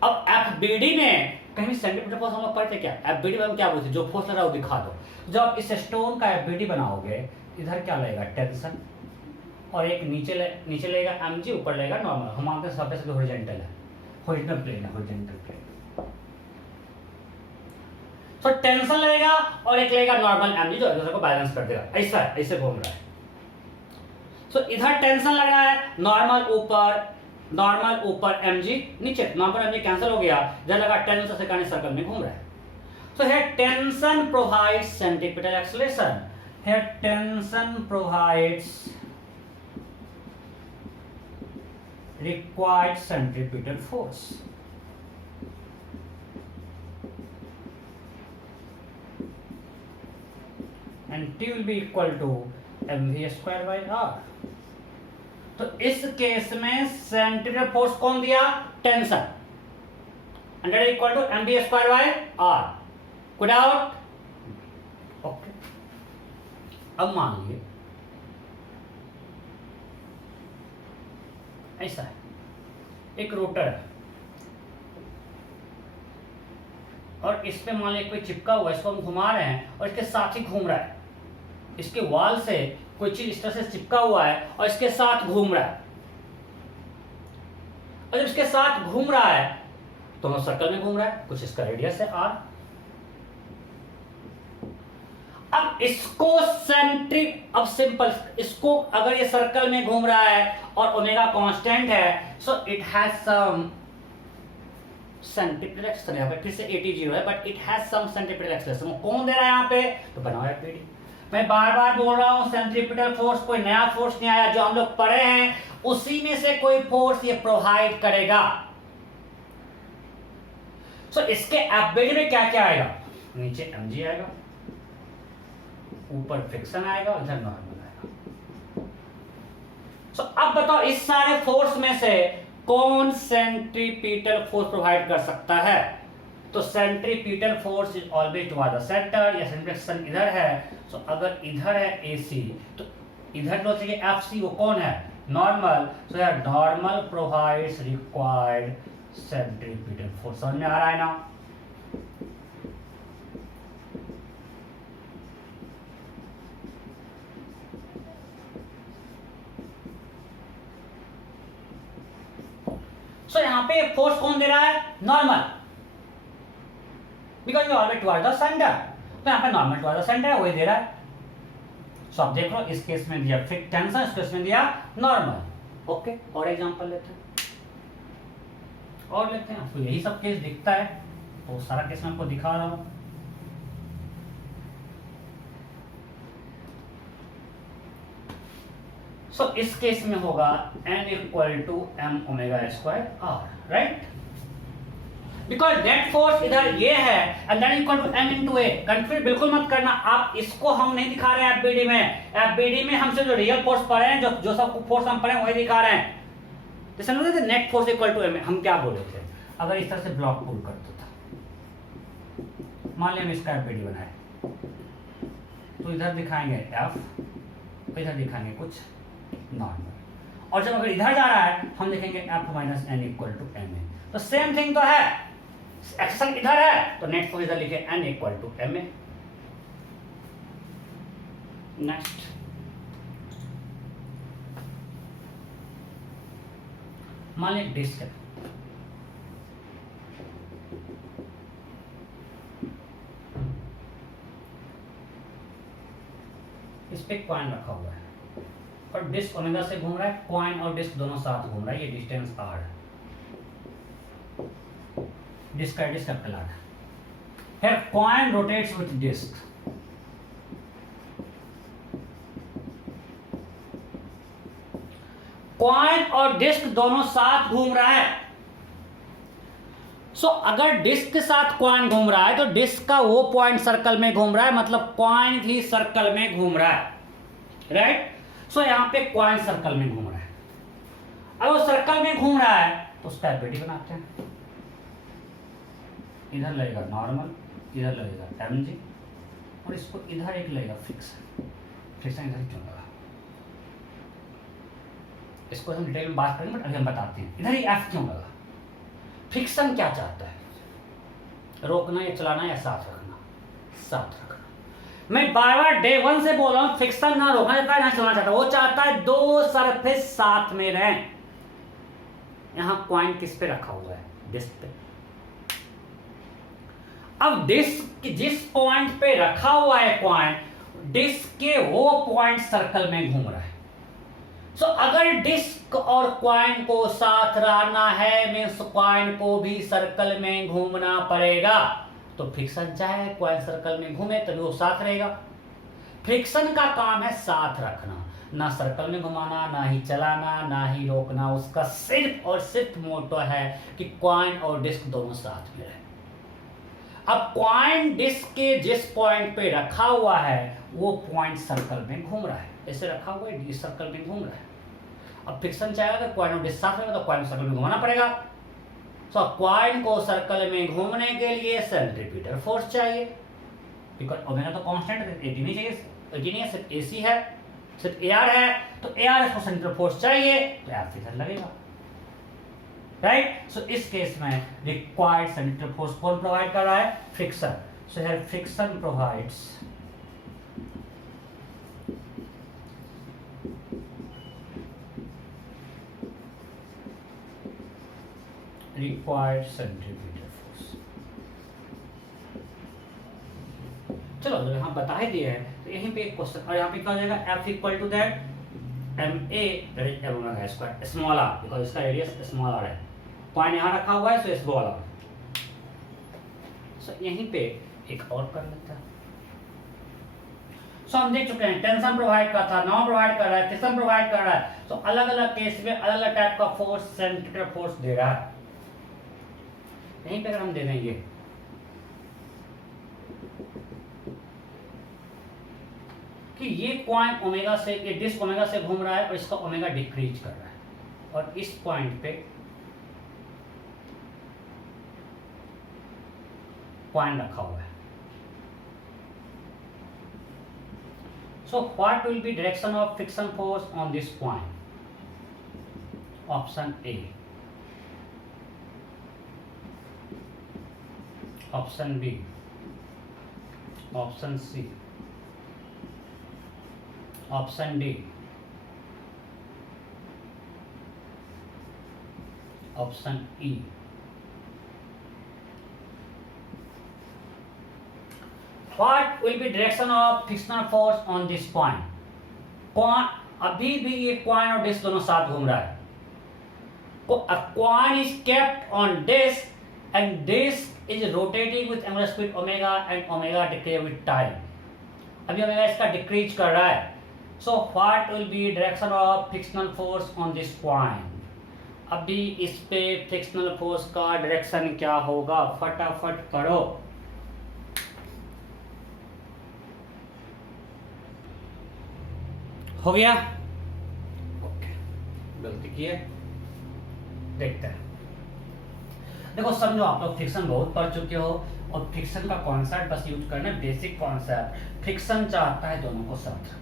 अब FBD में कहीं सेंटीमीटर फोर्स हम लोग पढ़ते क्या? FBD में हम क्या बोलते हैं? जो फोर्स लग रहा है वो दिखा दो. जब आप इस स्टोन का FBD बनाओगे, इधर क्या लगेगा? टेंशन. और एक नीचे लगेगा mg, ऊपर लगेगा नॉर्मल. हम मानते हैं सरफेस पे हॉरिजॉन्टल है, हॉरिजॉन्टल प्लेन है, हॉरिजॉन्टल प्लेन. तो टेंशन लगेगा और एक लगेगा नॉर्मल mg जो एक दूसरे को बैलेंस कर देगा. ऐसा है, ऐसे घूम रहा है. सो इधर टेंशन लग रहा है, नॉर्मल ऊपर mg नीचे, नॉर्मल mg कैंसिल हो गया, जब लगा टेंशन से करने सर्कल में घूम रहा है. So here tension provides centripetal acceleration. Here tension provides required centripetal force. And T will be equal to mv square by r. तो इस केस में सेंट्रीपिटल फोर्स कौन दिया? Tension. And that is equal to mv square by r. Good out? Okay. अब मान लीजिए ऐसा है, एक रोटर है और इस पे मान लीजिए कोई चिपका हुआ है, इसको हम घुमा रहे हैं और इसके साथ ही घूम रहा है. इसके वॉल से कोई चीज इस तरह से चिपका हुआ है और इसके साथ घूम रहा है. और जब इसके साथ घूम रहा है तो हम सर्कल में घूम रहा है, कुछ इसका रेडियस है r. अब इसको अब सिंपल, इसको अगर ये सर्कल में घूम रहा है और ओमेगा कांस्टेंट है, so it has some centripetal acceleration. यहाँ पे फिर से 80 0 है, but it has some centripetal acceleration. वो कौन दे रहा है यहाँ पे? तो बनाओ FBD. मैं बार बार बोल रहा हूँ, सेंट्रीपिटल फोर्स कोई नया फोर्स नहीं आया, जो हम लोग पढ़े हैं उसी में से कोई फोर्स ये प्रोवाइड करेगा. सो इसके FBD में क्या क्या आएगा? नीचे mg आएगा, ऊपर फ्रिक्शन आएगा, इधर नॉर्मल आएगा. सो अब बताओ इस सारे फोर्स में से कौन सेंट्रीपिटल फोर्स प्रोवाइड कर सकता है? तो centripetal force is always toward the centre, या सेंट्रिफ्यूगल इधर है. सो अगर इधर है AC तो इधर जो चाहिए FC, वो कौन है? नॉर्मल. सो यार normal provides required centripetal force. समझ में आ रहा है ना? सो यहां पे फोर्स कौन दे रहा है? Normal, because you always toward the centre. तो यहां पे नॉर्मल टुवर्ड द सेंटर है, वही दे रहा है. सो आप देख लो, इस केस में दिया फिक्स टेंशन, इस केस में दिया नॉर्मल. ओके, और एग्जांपल लेते हैं, और लेते हैं. आपको यही सब केस दिखता है तो सारा केस मैं आपको दिखा रहा हूं. सो इस केस में होगा n equal to m omega square r, right? Because that force इधर ये है and that equal to m into a। Confuse बिल्कुल मत करना, आप इसको हम नहीं दिखा रहे हैं एफबीडी में। एफबीडी में हमसे जो रियल फोर्स पढ़े हैं, जो सब फोर्स हम पढ़े हैं वही दिखा रहे हैं। जैसे हम लोग net force equal to m, हम क्या बोले थे? अगर इस तरह से ब्लॉक पुल करता था, मान लिया हम इसका एफबीडी बनाए, तो इधर दिखाएंगे f, इधर दिखाएंगे कुछ नॉर्मल, और जब अगर इधर जा रहा है हम लिखेंगे f minus n equal to m a। तो सेम थिंग तो है, एक्शन इधर है तो नेट फोर्स इधर लिखे n equal to m a। Next, मान लीजिए डिस्क है, इस पे कॉइन रखा हुआ है और डिस्क ओमेगा से घूम रहा है, कॉइन और डिस्क दोनों साथ घूम रहा है, ये डिस्टेंस r है, डिस्क का डिस्क कैपिटल R है। फिर coin rotates with disc, coin और डिस्क दोनों साथ घूम रहा है। सो अगर डिस्क के साथ कॉइन घूम रहा है तो डिस्क का वो पॉइंट सर्कल में घूम रहा है, मतलब कॉइन भी सर्कल में घूम रहा है, राइट? सो यहां पे कॉइन सर्कल में घूम रहा है। अब वो सर्कल में घूम रहा है तो उसका एफबीडी बनाते हैं। इधर लगेगा नॉर्मल, इधर लगेगा mg, और इसको इधर एक लगेगा फ्रिक्शन। फ्रिक्शन इधर क्यों लगा, इसको हम डिटेल में बात करेंगे, बट अभी हम बताते हैं इधर ही f क्यों लगा। फ्रिक्शन क्या चाहता है, रोकना या चलाना या साथ रखना? साथ रखना। मैं बार बार डे 1 से बोल रहा हूं, फ्रिक्शन ना रोकना चाहता है ना चलाना चाहता है, वो चाहता है दो सरफेस साथ में रहें। यहां कॉइन किस पे रखा हुआ है? डिस्क पे। अब डिस्क जिस पॉइंट पे रखा हुआ है कॉइन, डिस्क के वो पॉइंट सर्कल में घूम रहा है। सो अगर डिस्क और कॉइन को साथ रहना है, मींस कॉइन को भी सर्कल में घूमना पड़ेगा। तो फ्रिक्शन चाहे कॉइन सर्कल में घूमे तभी वो साथ रहेगा। फ्रिक्शन का काम है साथ रखना, ना सर्कल में घुमाना, ना ही चलाना, ना ही रोकना। उसका सिर्फ और सिर्फ मोटो है कि कॉइन और डिस्क दोनों साथ में रहे। अब कॉइन डिस्क के जिस पॉइंट पे रखा हुआ है वो पॉइंट सर्कल में घूम रहा है, ऐसे रखा हुआ है, इस सर्कल में घूम रहा है। अब फ्रिक्शन चाहेगा कि कॉइन और डिस्क साथ रहेगा तो कॉइन सर्कल में घुमाना पड़ेगा। तो कॉइन को सर्कल में घूमने के लिए सेंट्रीपिटल फोर्स चाहिए, बिकॉज ओमेगा तो कांस्टेंट है, एटी नहीं चाहिए, एटी नहीं है, सिर्फ एसी है, सिर्फ एआर है, तो एआर को सेंट्रीपिटल फोर्स चाहिए तो एआर इधर लगेगा, राइट? सो इस केस में रिक्वायर्ड सेंट्रीपिटल फोर्स कौन प्रोवाइड कर रहा है? Friction. So here friction provides required centripetal force। चलो जब हम बता ही दिए हैं तो यहीं पे एक क्वेश्चन, और यहाँ पे क्या हो जाएगा? F equal to that ma that is omega square small r, because इसका रेडियस स्मॉल r है, पॉइंट यहाँ रखा हुआ है, सो स्मॉल r। सो यहीं पे एक और कर लेता है। सो हम देख चुके हैं टेंशन प्रोवाइड कर था, नॉन प्रोवाइड कर रहा है, फ्रिक्शन प्रोवाइड कर रहा है। तो अलग अलग केस में अलग अलग टाइप का फोर्स सेंट्रीपिटल फोर्स दे रहा है। यहीं पे अगर हम दे देंगे कि ये कॉइन ओमेगा से, ये डिस्क ओमेगा से घूम रहा है और इसका ओमेगा डिक्रीज कर रहा है, और इस पॉइंट पे कॉइन रखा हुआ है। So what will be direction of friction force on this point? Option A, option B, option C, option D, option E. What will be direction of frictional force on this point? अभी भी ये coin और disc दोनों साथ घूम रहा है। A coin is kept on disk and disk is rotating with angular speed omega and omega decay with time. अभी ओमेगा इसका डिक्रीज कर रहा है। So what will be direction of frictional force on this coin. अभी इस पे frictional force का direction क्या होगा, फटाफट करो। हो गया, ओके, गलती की है, देखते हैं। देखो समझो, आप लोग फ्रिक्शन बहुत पढ़ चुके हो और फ्रिक्शन का कॉन्सेप्ट बस यूज करना, बेसिक कॉन्सेप्ट। फ्रिक्शन चाहता है दोनों को साथ रखें,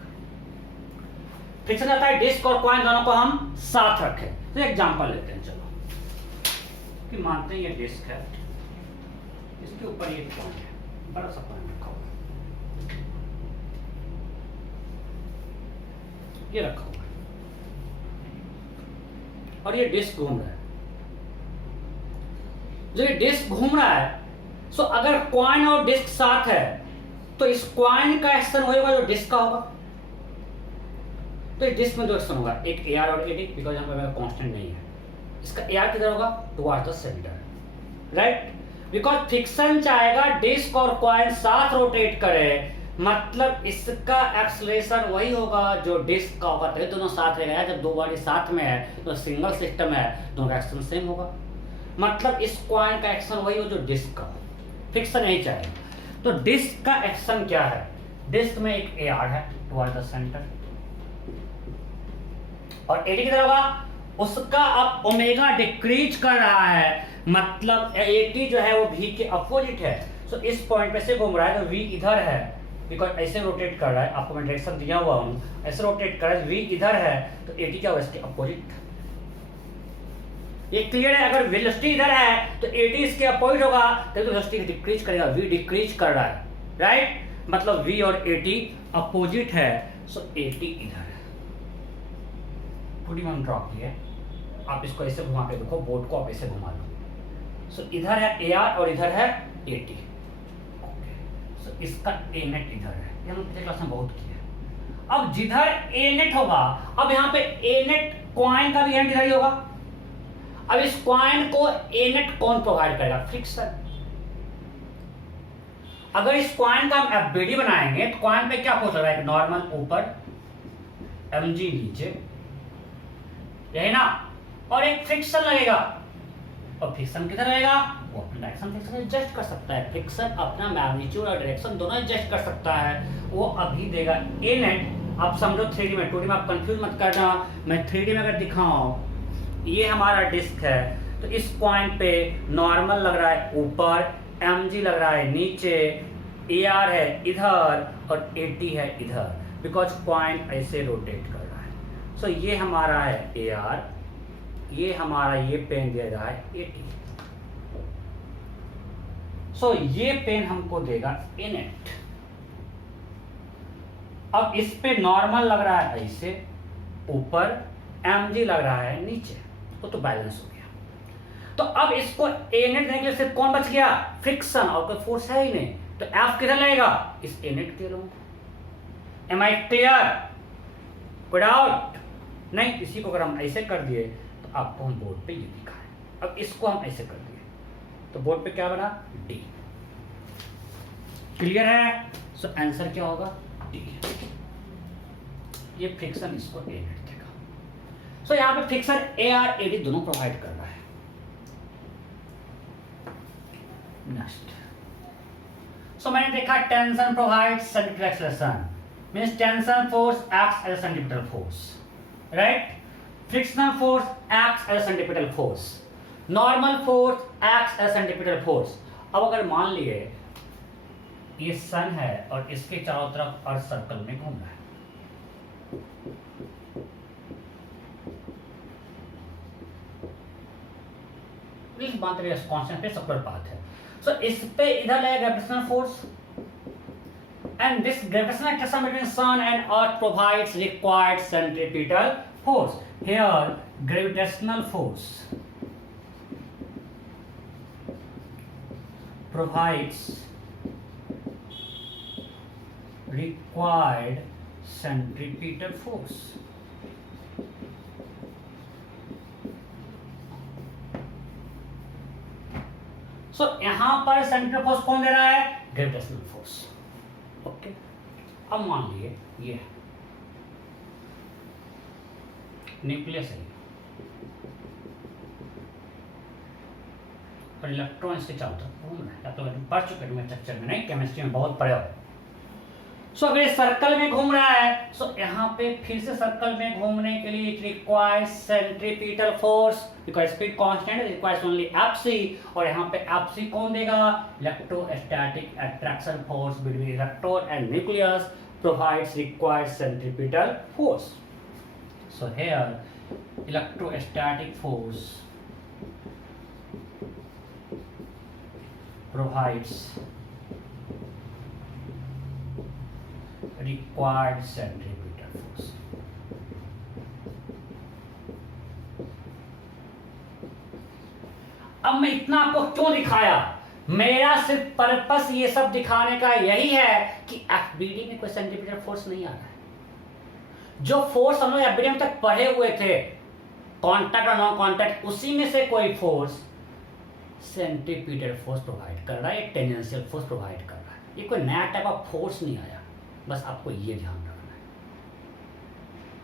फ्रिक्शन चाहता है डिस्क और कॉइन दोनों को हम साथ रखें। तो एग्जांपल लेते हैं, चलो कि मानते हैं ये डिस्क है, इसके ऊपर ये कॉइन है, बड़ा सा कॉइन रखा हुआ है, ये रखा हुआ है और ये डिस्क घूम रहा है। जो ये डिस्क घूम रहा है, सो अगर कॉइन और डिस्क साथ है तो इस कॉइन का एक्शन होगा जो डिस्क का होगा। तो इस डिस्क में दो एक्शन होगा, एक AR और AD, बिकॉज यहाँ पर कांस्टेंट नहीं है। इसका AR किधर होगा, towards the centre, right, because friction चाहेगा डिस्क और कॉइन साथ रोटेट करे, मतलब इसका एक्सलेशन वही होगा जो डिस्क का होगा, तभी दोनों साथ रहेगा। जब दो बॉडी साथ में है तो सिंगल सिस्टम है, दोनों का एक्शन सेम होगा, मतलब इस कॉइन का एक्शन वही हो जो डिस्क का हो, फ्रिक्शन नहीं चाहेगा। तो डिस्क का एक्शन क्या है, डिस्क में एक AR है टुवर्ड्स द सेंटर और AD किधर होगा, उसका अब ओमेगा डिक्रीज कर रहा है, मतलब AT जो है वो V के अपोजिट है। सो इस पॉइंट पे से घूम रहा है तो V इधर है, बिकॉज ऐसे रोटेट कर रहा है, आपको मैं डायरेक्शन दिया हुआ हूं, ऐसे रोटेट कर रहा है, V इधर है तो AT क्या होगा, इसके अपोजिट। ये क्लियर है, अगर वेलोसिटी इधर है तो AT इसके अपोजिट होगा, तो वेलोसिटी डिक्रीज करेगा, V डिक्रीज कर रहा है, राइट, मतलब V और AT अपोजिट है, सो AT इधर है। पूरी मैंने ड्रॉ की है, आप इसको ऐसे घुमा के देखो, बोर्ड को आप ऐसे घुमा लो। सो इधर है AR और इधर है AT, ओके, सो इसका A नेट इधर है, ये हम पिछले क्लास में बहुत किया। अब जिधर A नेट होगा, अब यहाँ पे A नेट कॉइन का भी एंड इधर ही होगा। अब इस कॉइन को A नेट कौन प्रोवाइड करेगा, फ्रिक्शन। अगर इस कॉइन का हम FBD बनाएंगे तो कॉइन पे क्या फोर्स लगेगा, एक नॉर्मल ऊपर, mg नीचे, यही ना, और एक फ्रिक्शन लगेगा, और फ्रिक्शन किधर रहेगा, वो अपना डायरेक्शन फ्रिक्शन एडजस्ट कर सकता है, फ्रिक्शन अपना मैग्नीट्यूड और डायरेक्शन दोनों एडजस्ट कर सकता है, वो अभी देगा A नेट। आप समझो 3D में, 2D में आप कंफ्यूज मत करना, मैं 3D में अगर दिखाऊं, ये हमारा डिस्क है, तो इस पॉइंट पे नॉर्मल लग रहा है ऊपर, mg लग रहा है नीचे, AR है इधर और AT है इधर, बिकॉज पॉइंट ऐसे रोटेट कर रहा है। सो ये हमारा है AR, ये हमारा ये पेन दे रहा है AT, सो ये पेन हमको देगा A नेट। अब इस पे नॉर्मल लग रहा है ऐसे ऊपर, mg लग रहा है नीचे, तो बैलेंस हो गया। तो अब इसको A नेट देने के लिए सिर्फ कौन बच गया, फ्रिक्शन, और कोई फोर्स है ही नहीं, तो F किधर लगेगा, इस A नेट के लूंगा। एम आई क्लियर, कोई डाउट नहीं। इसी को अगर हम ऐसे कर दिए तो आपको हम बोर्ड पे ये दिखा है, अब इसको हम ऐसे कर दिए तो बोर्ड पे क्या बना, D। क्लियर है, सो आंसर क्या होगा, D। ये फ्रिक्शन इसको A नेट देगा। सो यहाँ पे फ्रिक्शन AR AD दोनों प्रोवाइड कर रहा है। नेक्स्ट, सो मैंने देखा tension provides centripetal acceleration, means tension force acts as centripetal force, right, frictional force acts as centripetal force, normal force acts as centripetal force. अब अगर मान लिए ये सन है और इसके चारों तरफ अर्थ सर्कल में घूम रहा है, प्लीज मानते रहिए कांस्टेंट पे सर्कुलर पाथ है। सो इस पे इधर लगेगा gravitational force, and this gravitational attraction between sun and earth provides required centripetal force. Here gravitational force provides required centripetal force. So यहां पर सेंट्रिपेटल फोर्स कौन दे रहा है, ग्रेविटेशनल फोर्स, ओके। अब मान लिए ये न्यूक्लियस है और इलेक्ट्रॉन इसके चारों तरफ घूम रहा है। या तो पढ़ चुके हैं स्ट्रक्चर में, नहीं केमिस्ट्री में बहुत पढ़े हो। सो अगर इस सर्कल में घूम रहा है, सो यहाँ पे फिर से सर्कल में घूमने के लिए it requires centripetal force, because speed constant, it requires only FC, और यहाँ पे एफसी कौन देगा? Electrostatic attraction force between electron and nucleus provides required centripetal force. So here electrostatic force provides required centripetal force. अब मैं इतना आपको क्यों दिखाया? मेरा सिर्फ पर्पस ये सब दिखाने का यही है कि एफबीडी में कोई सेंट्रीपिटल फोर्स नहीं आ रहा है। जो फोर्स हम लोग एफबीडी में तक पढ़े हुए थे, कांटेक्ट और नॉन कांटेक्ट, उसी में से कोई फोर्स सेंट्रीपिटल फोर्स प्रोवाइड कर रहा है, एक टेंजेंशियल फोर्स प्रोवाइड कर रहा है। ये कोई नया टाइप ऑफ फोर्स नहीं आया, बस आपको ये ध्यान रखना है।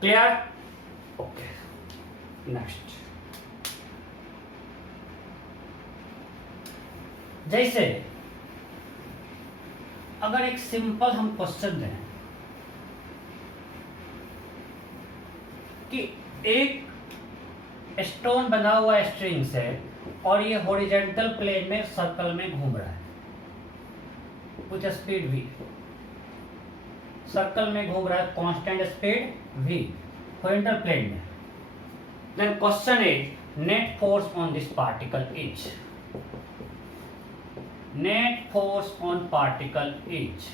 क्लियर? Okay, next. जैसे अगर एक सिंपल हम क्वेश्चन दें कि एक स्टोन बना हुआ स्ट्रिंग से और ये हॉरिजॉन्टल प्लेन में सर्कल में घूम रहा है विद स्पीड v, सर्कल में घूम रहा है constant speed v horizontal plane में। Then question is net force on this particle is, net force on particle is,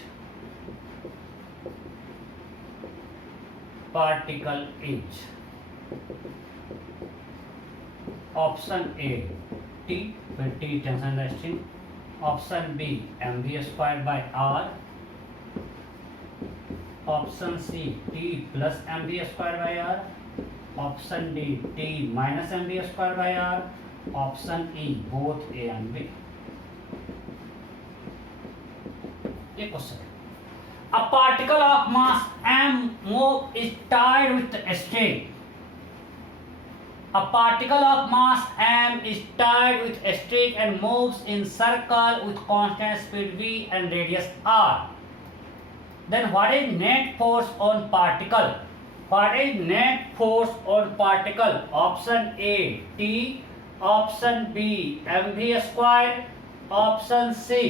particle is option A T, फिर T tension resting, option B mv square by R, option C T plus mv square by R, option D T minus mv square by R, option E both A and B. ये question है। A particle of mass m move is tied with a string. A particle of mass m is tied with a string and moves in circle with constant speed v and radius r. Then what is net force on particle? What is net force on particle? Option A T, option B mv square, option C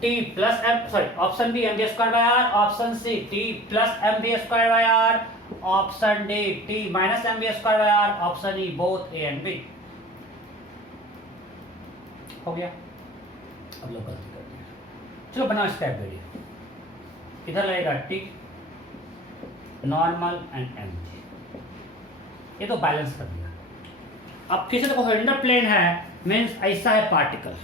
T plus m, sorry, option B mv square by r, option C T plus mv square by r, option D T minus mv square by r, option E both A and B. हो गया? अब लोग गलती कर दिया। चलो बनाओ step video. इधर लगेगा टी, नॉर्मल एंड mg, ये तो बैलेंस कर दिया। अब फिर से देखो हॉरिजॉन्टल प्लेन है, मींस ऐसा है पार्टिकल,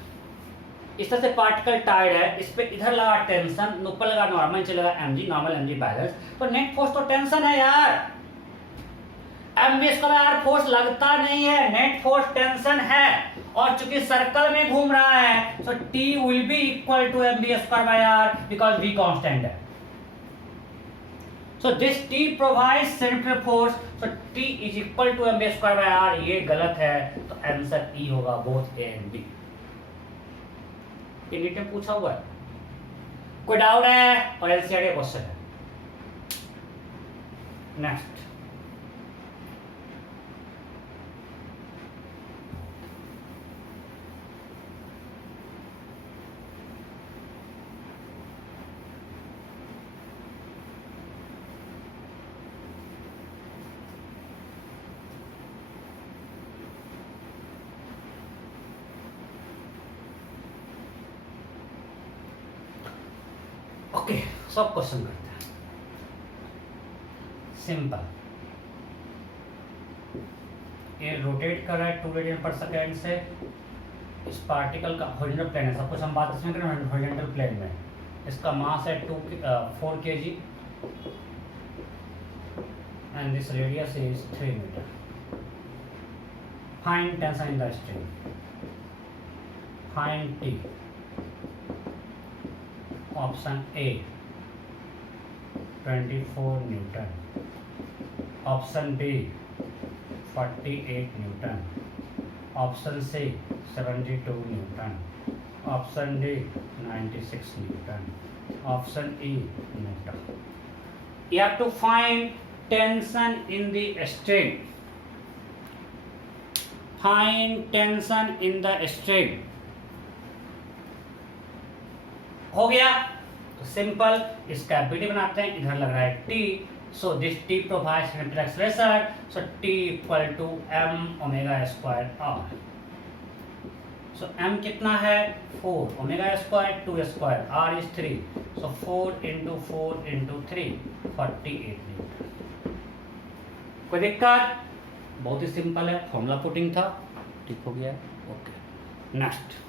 इस तरह से पार्टिकल टाइड है, इस पे इधर लगा टेंशन, ऊपर लगा नॉर्मल, नीचे लगा mg, नॉर्मल mg बैलेंस, तो नेट फोर्स तो टेंशन है यार। mv स्क्वायर फोर्स लगता नहीं है, नेट फोर्स टेंशन है, और चूंकि सर्कल में घूम रहा है so t will be equal to mv square by r because v constant है। So this t provides centripetal force, so t is equal to mv square by r। ये गलत है, तो आंसर e होगा, both a and b। NEET में पूछा हुआ है, कोई डाउट है? और एलसीआर क्वेश्चन है। नेक्स्ट, ओके, सब क्वेश्चन करते हैं। सिंपल, ये रोटेट कर रहा है 2 रेडियन पर सेकेंड से, इस पार्टिकल का हॉरिजॉन्टल प्लेन है, सब कुछ हम बात इसमें करें हॉरिजॉन्टल प्लेन में। इसका मास है 4 kg and this radius is 3 metre. Find tension in the string, find T. Option A 24 newton, option B 48 newton, option C 72 newton, option D 96 newton, option E newton. You have to find tension in the string. Find tension in the string. हो गया. तो simple इसका ability बनाते हैं. इधर लग रहा है T, so this T provides centripetal acceleration, so T equal to m omega square r. So m कितना है 4, omega square 2 square, r is 3, so 4 into 4 into 3 48 newton. कोई दिक्कत? बहुत ही सिंपल है, फॉर्मूला पुटिंग था, ठीक हो गया. Okay, next.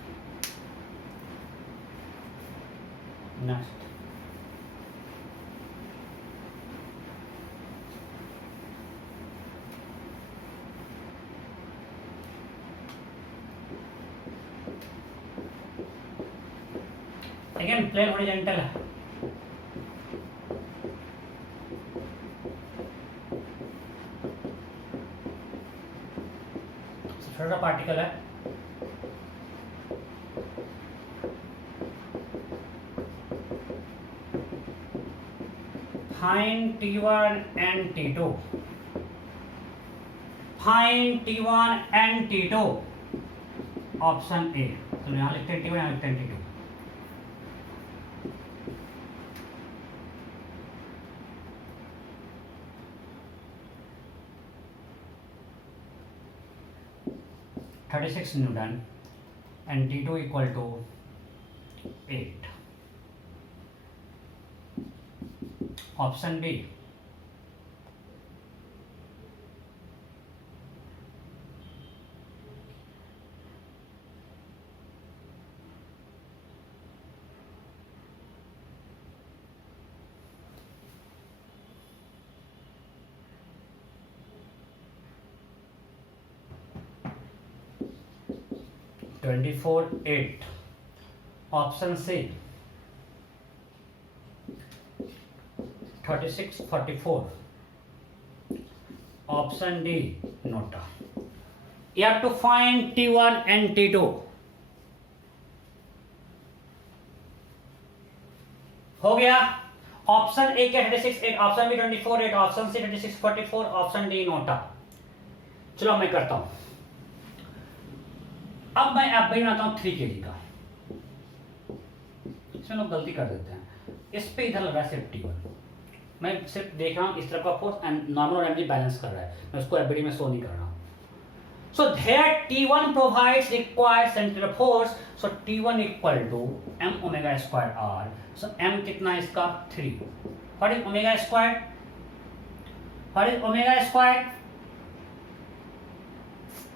Again plane horizontal है. छोटा पार्टिकल है. Find T1 and T2. Find T1 and T2. Option A. तो यहाँ लिखते हैं T1, यहाँ लिखते हैं T2. $36 newton and T2 equal to 8. Option B. $24.8. Option C 36.44. Option D NOTA. You have to find T1 and T2. हो गया. Option A क्या 36.8, option B 24.8, option C 36.44, option D NOTA. चलो मैं करता हूं. अब मैं ऐप बनाता हूं 3 kg का. इसमें लोग गलती कर देते हैं. इस पे इधर लग रहा है सिर्फ T1. मैं सिर्फ देख रहा हूं इस तरफ का फोर्स एंड नॉर्मल और एनर्जी बैलेंस कर रहा है. मैं उसको एबिलिटी में शो नहीं कर रहा हूं. So there T1 provides required centripetal force, so T1 equal to m omega square r. So m कितना है इसका 3. What is omega square? What is omega square?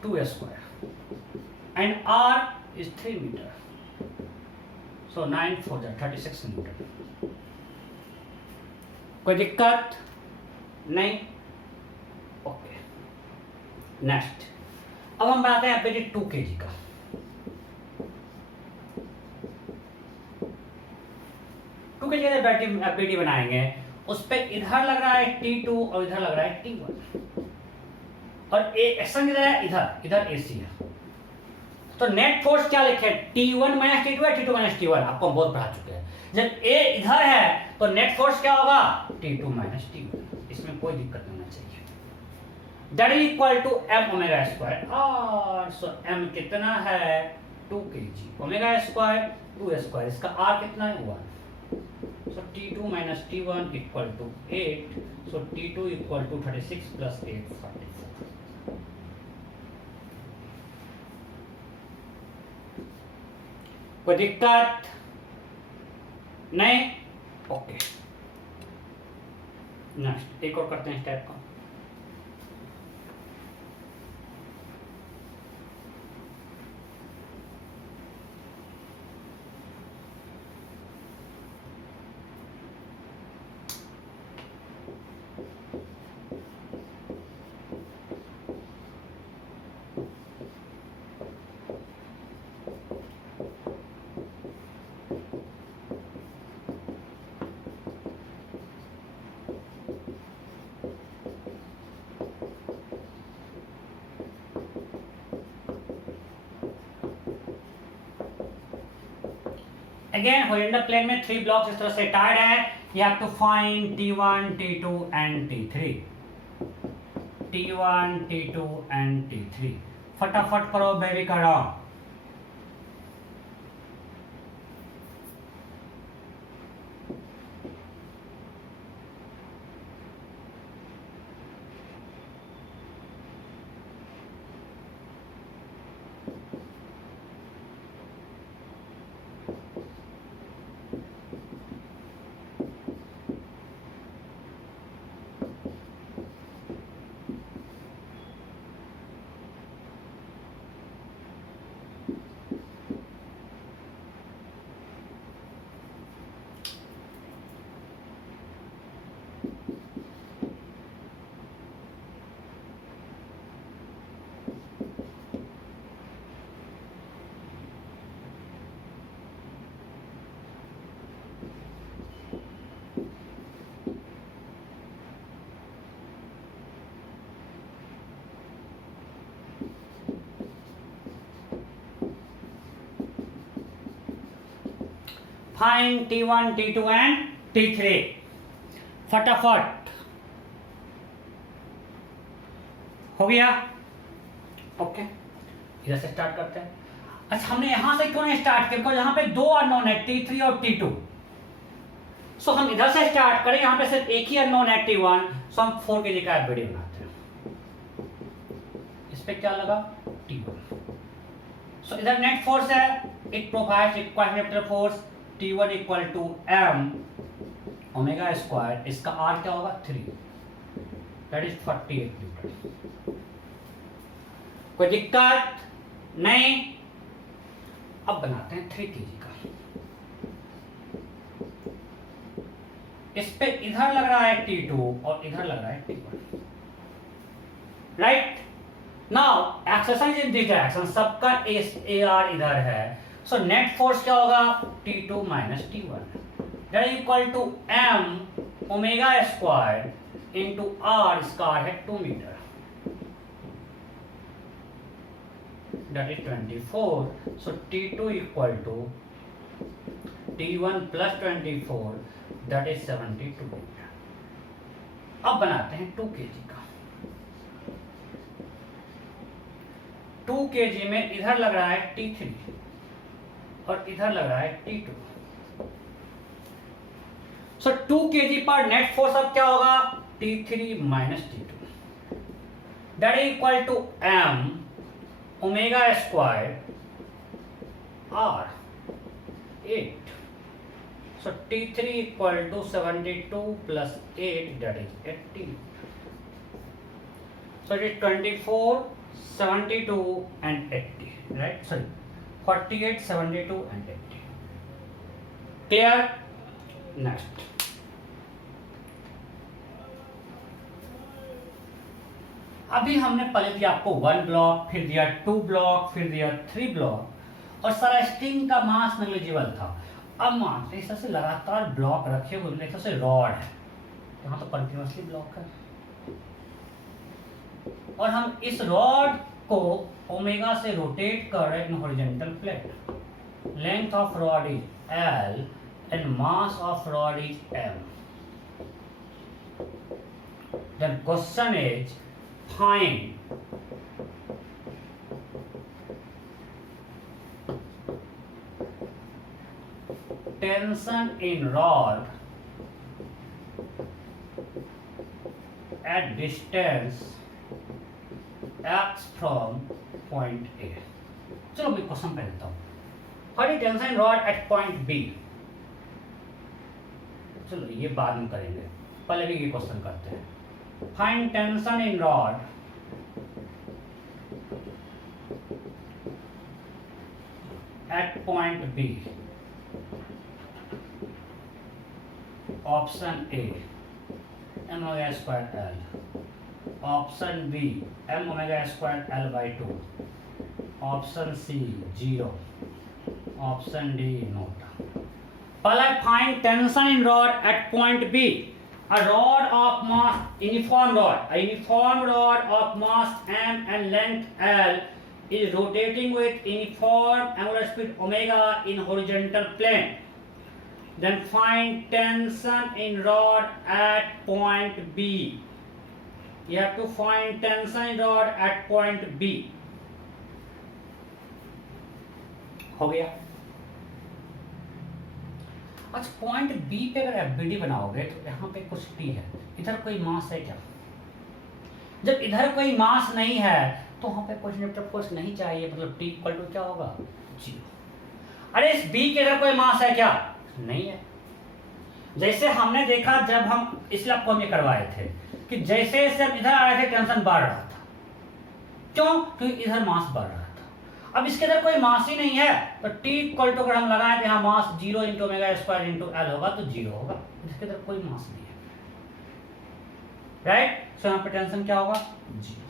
2 square and r is 3 meter, so 9 4 36 newton. कोई दिक्कत नहीं? Okay, next. अब हम बनाते हैं एबिलिटी 2 kg का. 2 kg का एबिलिटी बनाएंगे. उस पे इधर लग रहा है T2 और इधर लग रहा है T1 और एक्शन किधर है? इधर AC है. तो नेट फोर्स क्या लिखे? T1 माइनस T2 है, T2 माइनस T1. आपको हम बहुत पढ़ा चुके हैं. जब A इधर है तो नेट फोर्स क्या होगा? T2 minus T1. इसमें कोई दिक्कत नहीं होना चाहिए. That is equal to m omega square r. So m कितना है 2 kg. ओमेगा स्क्वायर 2 स्क्वायर, इसका r कितना है 1. So T2 minus T1 equal to 8. So T2 equal to 36 plus 8 44. कोई दिक्कत नहीं? ओके, नेक्स्ट एक और करते हैं इस टाइप का. अगेन हॉरिजॉन्टल प्लेन में 3 ब्लॉक्स इस तरह से टाइड है, you have to find T1, T2 and T3, T1, T2 and T3। फटाफट करो बेबी करो। Find T1, T2 and T3 फटाफट। हो गया? ओके, इधर से स्टार्ट करते हैं। अच्छा, हमने यहां से क्यों नहीं स्टार्ट किया? बिकॉज यहाँ पे 2 अननोन है, T3 और T2। सो हम इधर से स्टार्ट करें, यहाँ पे सिर्फ एक ही अननोन है T1, सो हम 4 kg का एफबीडी बनाते हैं। इस पे क्या लगा? T1। सो इधर नेट फोर्स है, it provides equilateral force T1 equal to m omega square. इसका R क्या होगा? 3, दैट इज 48 न्यूटन। कोई दिक्कत नहीं? अब बनाते हैं 3 kg का। इस पे इधर लग रहा है T2 और इधर लग रहा है T1, right? Now exercise in this direction, सबका AR इधर है, सो नेट फोर्स क्या होगा? T2 minus T1, that is equal to m omega square into R, इसका R है 2 metre, that is 24। So T2 equal to T1 plus 24, that is 72 metre. अब बनाते हैं 2 kg का। 2 kg में इधर लग रहा है T3 और इधर लग रहा है T2। सो 2 kg पर नेट फोर्स अब क्या होगा? T3 minus T2, that is equal to m omega square R 8। So T3 equal to 72 plus 8, that is 80। So it is 24, 72 and 80, right? Sorry, 48, 72 and 80. Clear? Next. अभी हमने पहले दिया आपको 1 block, फिर दिया 2 ब्लॉक, फिर दिया 3 ब्लॉक, और सारा स्ट्रिंग का मास नेग्लिजिबल था। अब मान इस तरह से लगातार ब्लॉक रखे हुए, इस तरह से रॉड है, यहाँ तो कंटिन्यूसली ब्लॉक है, और हम इस रॉड को ओमेगा से रोटेट कर रहे हैं in horizontal plane. Length of rod is L and mass of rod is m. Then question is find tension in rod at distance x from point A. चलो मैं क्वेश्चन पे लेता हूँ। What is tension in rod at point B? चलो ये बाद में करेंगे, पहले भी ये क्वेश्चन करते हैं। Find tension in rod at point B. Option A m omega square L, option B m omega square L by 2, option C 0, option D note. पहला find tension in rod at point B. A rod of mass, uniform rod of mass m and length L is rotating with uniform angular speed omega in horizontal plane. Then find tension in rod at point B. You have to find tension in rod at point B. हो गया। अच्छा point B पे अगर FBD बनाओगे तो यहाँ पे कुछ टी है, इधर कोई मास है क्या? जब इधर कोई मास नहीं है तो वहाँ पे कुछ नेगेटिव फोर्स नहीं चाहिए, मतलब टी इक्वल टू क्या होगा? 0। अरे इस बी के इधर कोई मास है क्या? नहीं है। जैसे हमने देखा जब हम इस लैब को में करवाए थे कि जैसे जैसे हम इधर आ रहे थे टेंशन बढ़ रहा था, क्यों? क्योंकि इधर मास बढ़ रहा था। अब इसके इधर कोई मास ही नहीं है तो टी इक्वल टू अगर हम लगाएं तो यहाँ मास 0 into omega square into L होगा तो 0 होगा, इसके इधर कोई मास नहीं है, राइट? सो यहाँ पे टेंशन क्या होगा? 0।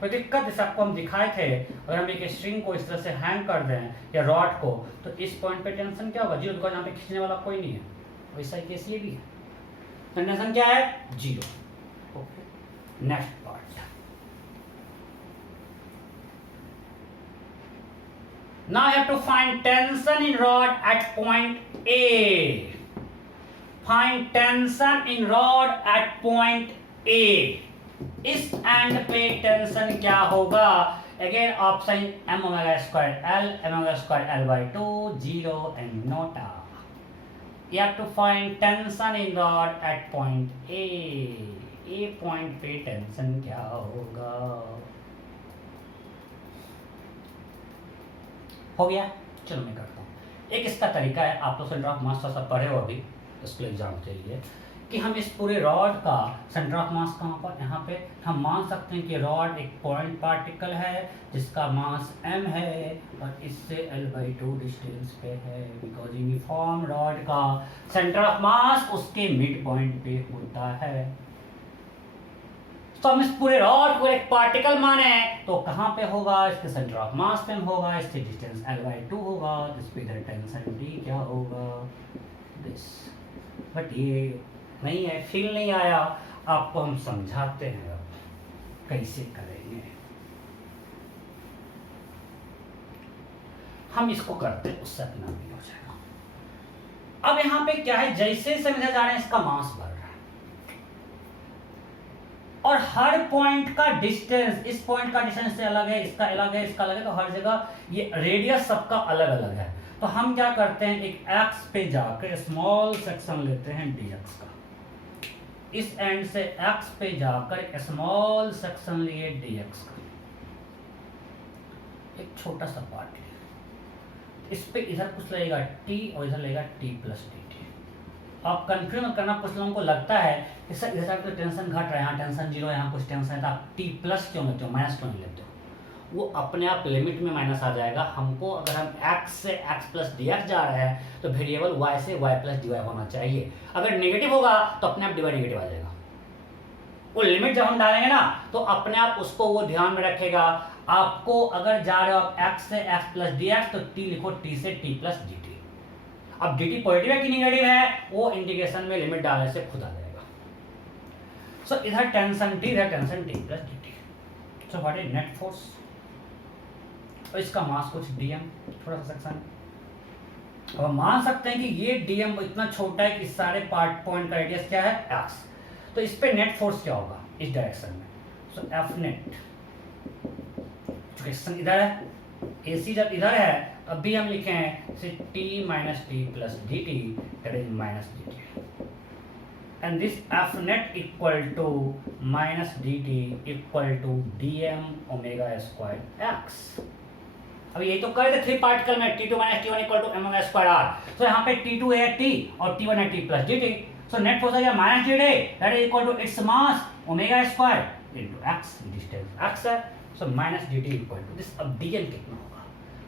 कोई दिक्कत? जैसे आपको हम दिखाए थे, अगर हम एक स्ट्रिंग को इस तरह से हैंग कर दें या रॉड को तो इस पॉइंट पे टेंशन क्या होगा? 0, बिकॉज यहाँ पे खींचने वाला कोई नहीं है। वैसा ही केस ये भी है, तो टेंशन क्या है? 0। Okay, next part. Now you have to find tension in rod at point A. Find tension in rod at point A. इस एंड पे टेंशन क्या होगा? Again option m omega square l, m omega square l by 2, 0 and nota. You have to find tension in rod at point A. A point पे tension क्या होगा? हो गया? चलो मैं करता हूँ। एक इसका तरीका है, आप लोग सेंटर ऑफ मास थोड़ा सा पढ़े हो अभी स्कूल एग्जाम के लिए, कि हम इस पूरे रॉड का सेंटर ऑफ मास कहाँ पर? यहाँ पे हम मान सकते हैं कि रॉड एक पॉइंट पार्टिकल है जिसका मास m है और इससे l/2 डिस्टेंस पे है, बिकॉज यूनिफॉर्म रॉड का सेंटर ऑफ मास उसके मिड पॉइंट पे होता है। तो हम इस पूरे रॉड को एक पार्टिकल माने तो कहाँ पे होगा? इसके सेंटर ऑफ मास पे होगा, इससे डिस्टेंस l/2 होगा, इस पे इधर टेंशन d क्या होगा? दिस। बट ये नहीं है, फील नहीं आया, आपको हम समझाते हैं अब कैसे करेंगे। हम इसको करते हैं, उससे अपना भी हो जाएगा। अब यहाँ पे क्या है, जैसे समझा जा रहे हैं इसका मास बढ़ रहा है और हर पॉइंट का डिस्टेंस इस पॉइंट का डिस्टेंस से अलग है, इसका अलग है, इसका अलग है, तो हर जगह ये रेडियस सबका अलग अलग है। तो हम क्या करते हैं, एक एक्स पे जाकर स्मॉल सेक्शन लेते हैं dx का, इस एंड से एक्स पे जाकर स्मॉल सेक्शन लिए dx का, एक छोटा सा पार्ट है, इस पे इधर कुछ लगेगा t और इधर लगेगा t प्लस dt। आप कंफ्यूज मत करना, कुछ लोगों को लगता है कि सर इधर तो टेंशन घट रहा है, यहाँ टेंशन 0 है, यहाँ कुछ टेंशन है, तो आप t प्लस क्यों लेते हो, माइनस क्यों नहीं लेते हो? वो अपने आप लिमिट में माइनस आ जाएगा। हमको अगर हम x से x प्लस dx जा रहे हैं तो वेरिएबल y से y प्लस dy होना चाहिए। अगर नेगेटिव होगा तो अपने आप dy नेगेटिव आ जाएगा। वो लिमिट जब हम डालेंगे ना तो अपने आप उसको वो ध्यान में रखेगा। आपको अगर जा रहे हो आप x से x प्लस dx तो t लिखो t से t प्लस dt। अब dt पॉजिटिव है कि नेगेटिव है वो इंटीग्रेशन में लिमिट डालने से खुद आ जाएगा। सो इधर टेंशन t, इधर tension t plus dt। So what is net force? और इसका मास कुछ dm, थोड़ा सा सेक्शन। अब मान सकते हैं कि ये dm इतना छोटा है कि सारे पार्ट पॉइंट का रेडियस क्या है x, तो इस पे नेट फोर्स क्या होगा इस डायरेक्शन में? सो एफ नेट, डायरेक्शन इधर है, AC जब इधर है अभी हम लिखे हैं t minus T plus D T, that is minus D T, and this F net equal to minus D T equal to dm omega square x। अब ये तो कर दे 3 पार्टिकल में t2 minus t1 equal to m omega square r। तो यहाँ पे t2 है t और t1 है t plus dt। So net force आ गया minus dt, that is equal to its mass omega square into x, distance x है। So minus dt equal to this. अब dm कितना होगा?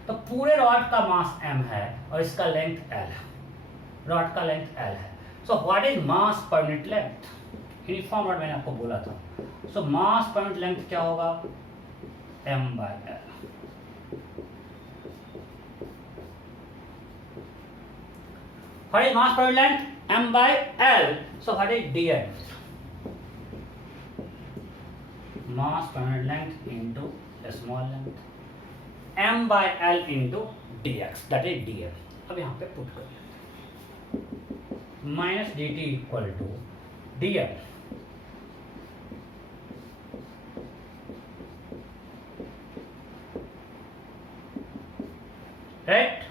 तो पूरे रॉड का मास m है और इसका लेंथ l है, रॉड का लेंथ l है। So what is mass per unit length? Uniform rod मैंने आपको बोला था। सो मास पर यूनिट लेंथ क्या होगा? m by l। What is mass per unit length? m by l. So what is dm? Mass per unit length into a small length m by l into dx, that is dm. अब यहाँ पे put कर लेते minus D T equal to D L, right.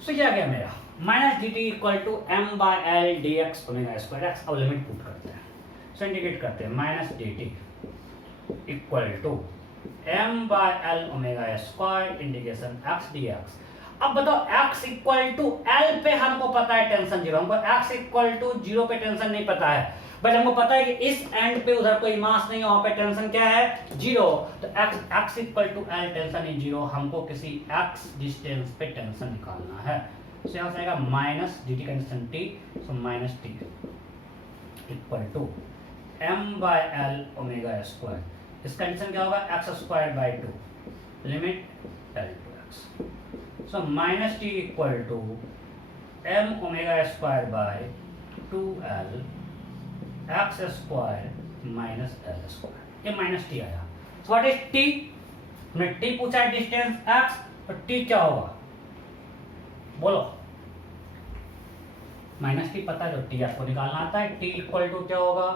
So क्या गया मेरा minus D T equal to M by L D X omega square X. अब limit put करते हैं, सो इंडिकेट करते हैं minus D T equal to M by L omega square integration X D X. अब बताओ x equal to L पे हमको पता है टेंशन जीरो, हमको x इक्वल टू जीरो पे टेंशन नहीं पता है, बट हमको पता है कि इस एंड पे उधर कोई मास नहीं है, वहां पे टेंशन क्या है जीरो। तो x equal to L tension is zero, हमको किसी x डिस्टेंस पे टेंशन निकालना है। तो यहाँ से आएगा माइनस डी टी का instant T, so minus T equal to M by L omega square, इसका टेंशन क्या होगा X square by two limit L to X. So minus T equal to M omega square by two L X square minus L square, ये minus T आया। So what is T, हमने T पूछा है distance x, तो T क्या होगा बोलो, minus T पता है तो टी आपको निकालना आता है। टी इक्वल टू क्या होगा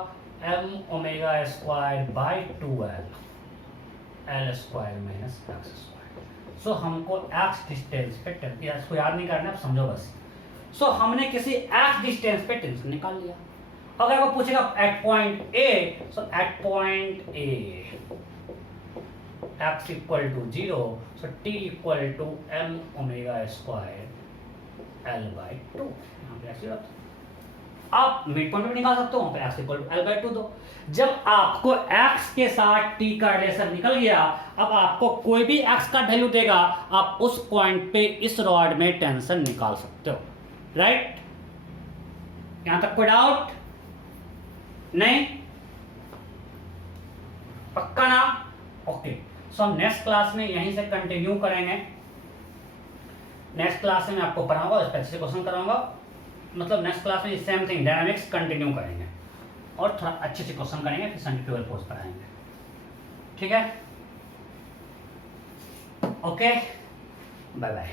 M omega square by two L square minus X square. So हमको एक्स डिस्टेंस पे टेंशन, इसको याद नहीं करना, आप समझो बस। सो हमने किसी एक्स डिस्टेंस पे टेंशन निकाल लिया। अगर वो पूछेगा at point A, so at point A X equal to zero, so T equal to M omega square L by two. यहाँ पे ऐसे होता है, आप मिड पॉइंट भी निकाल सकते हो, वहां पे X equal to L by two दो। जब आपको एक्स के साथ टी का रिलेशन निकल गया, अब आपको कोई भी एक्स का वैल्यू देगा, आप उस पॉइंट पे इस रॉड में टेंशन निकाल सकते हो, राइट। यहां तक कोई डाउट नहीं, पक्का ना? ओके, सो हम नेक्स्ट क्लास में यहीं से कंटिन्यू करेंगे। नेक्स्ट क्लास में मैं आपको पढ़ाऊंगा, स्पेसिफिक क्वेश्चन कराऊंगा, मतलब नेक्स्ट क्लास में सेम थिंग डायनामिक्स कंटिन्यू करेंगे और थोड़ा अच्छे से क्वेश्चन करेंगे, फिर सेंट्रीफ्यूगल फोर्स पढ़ाएंगे, ठीक है। Okay, bye bye.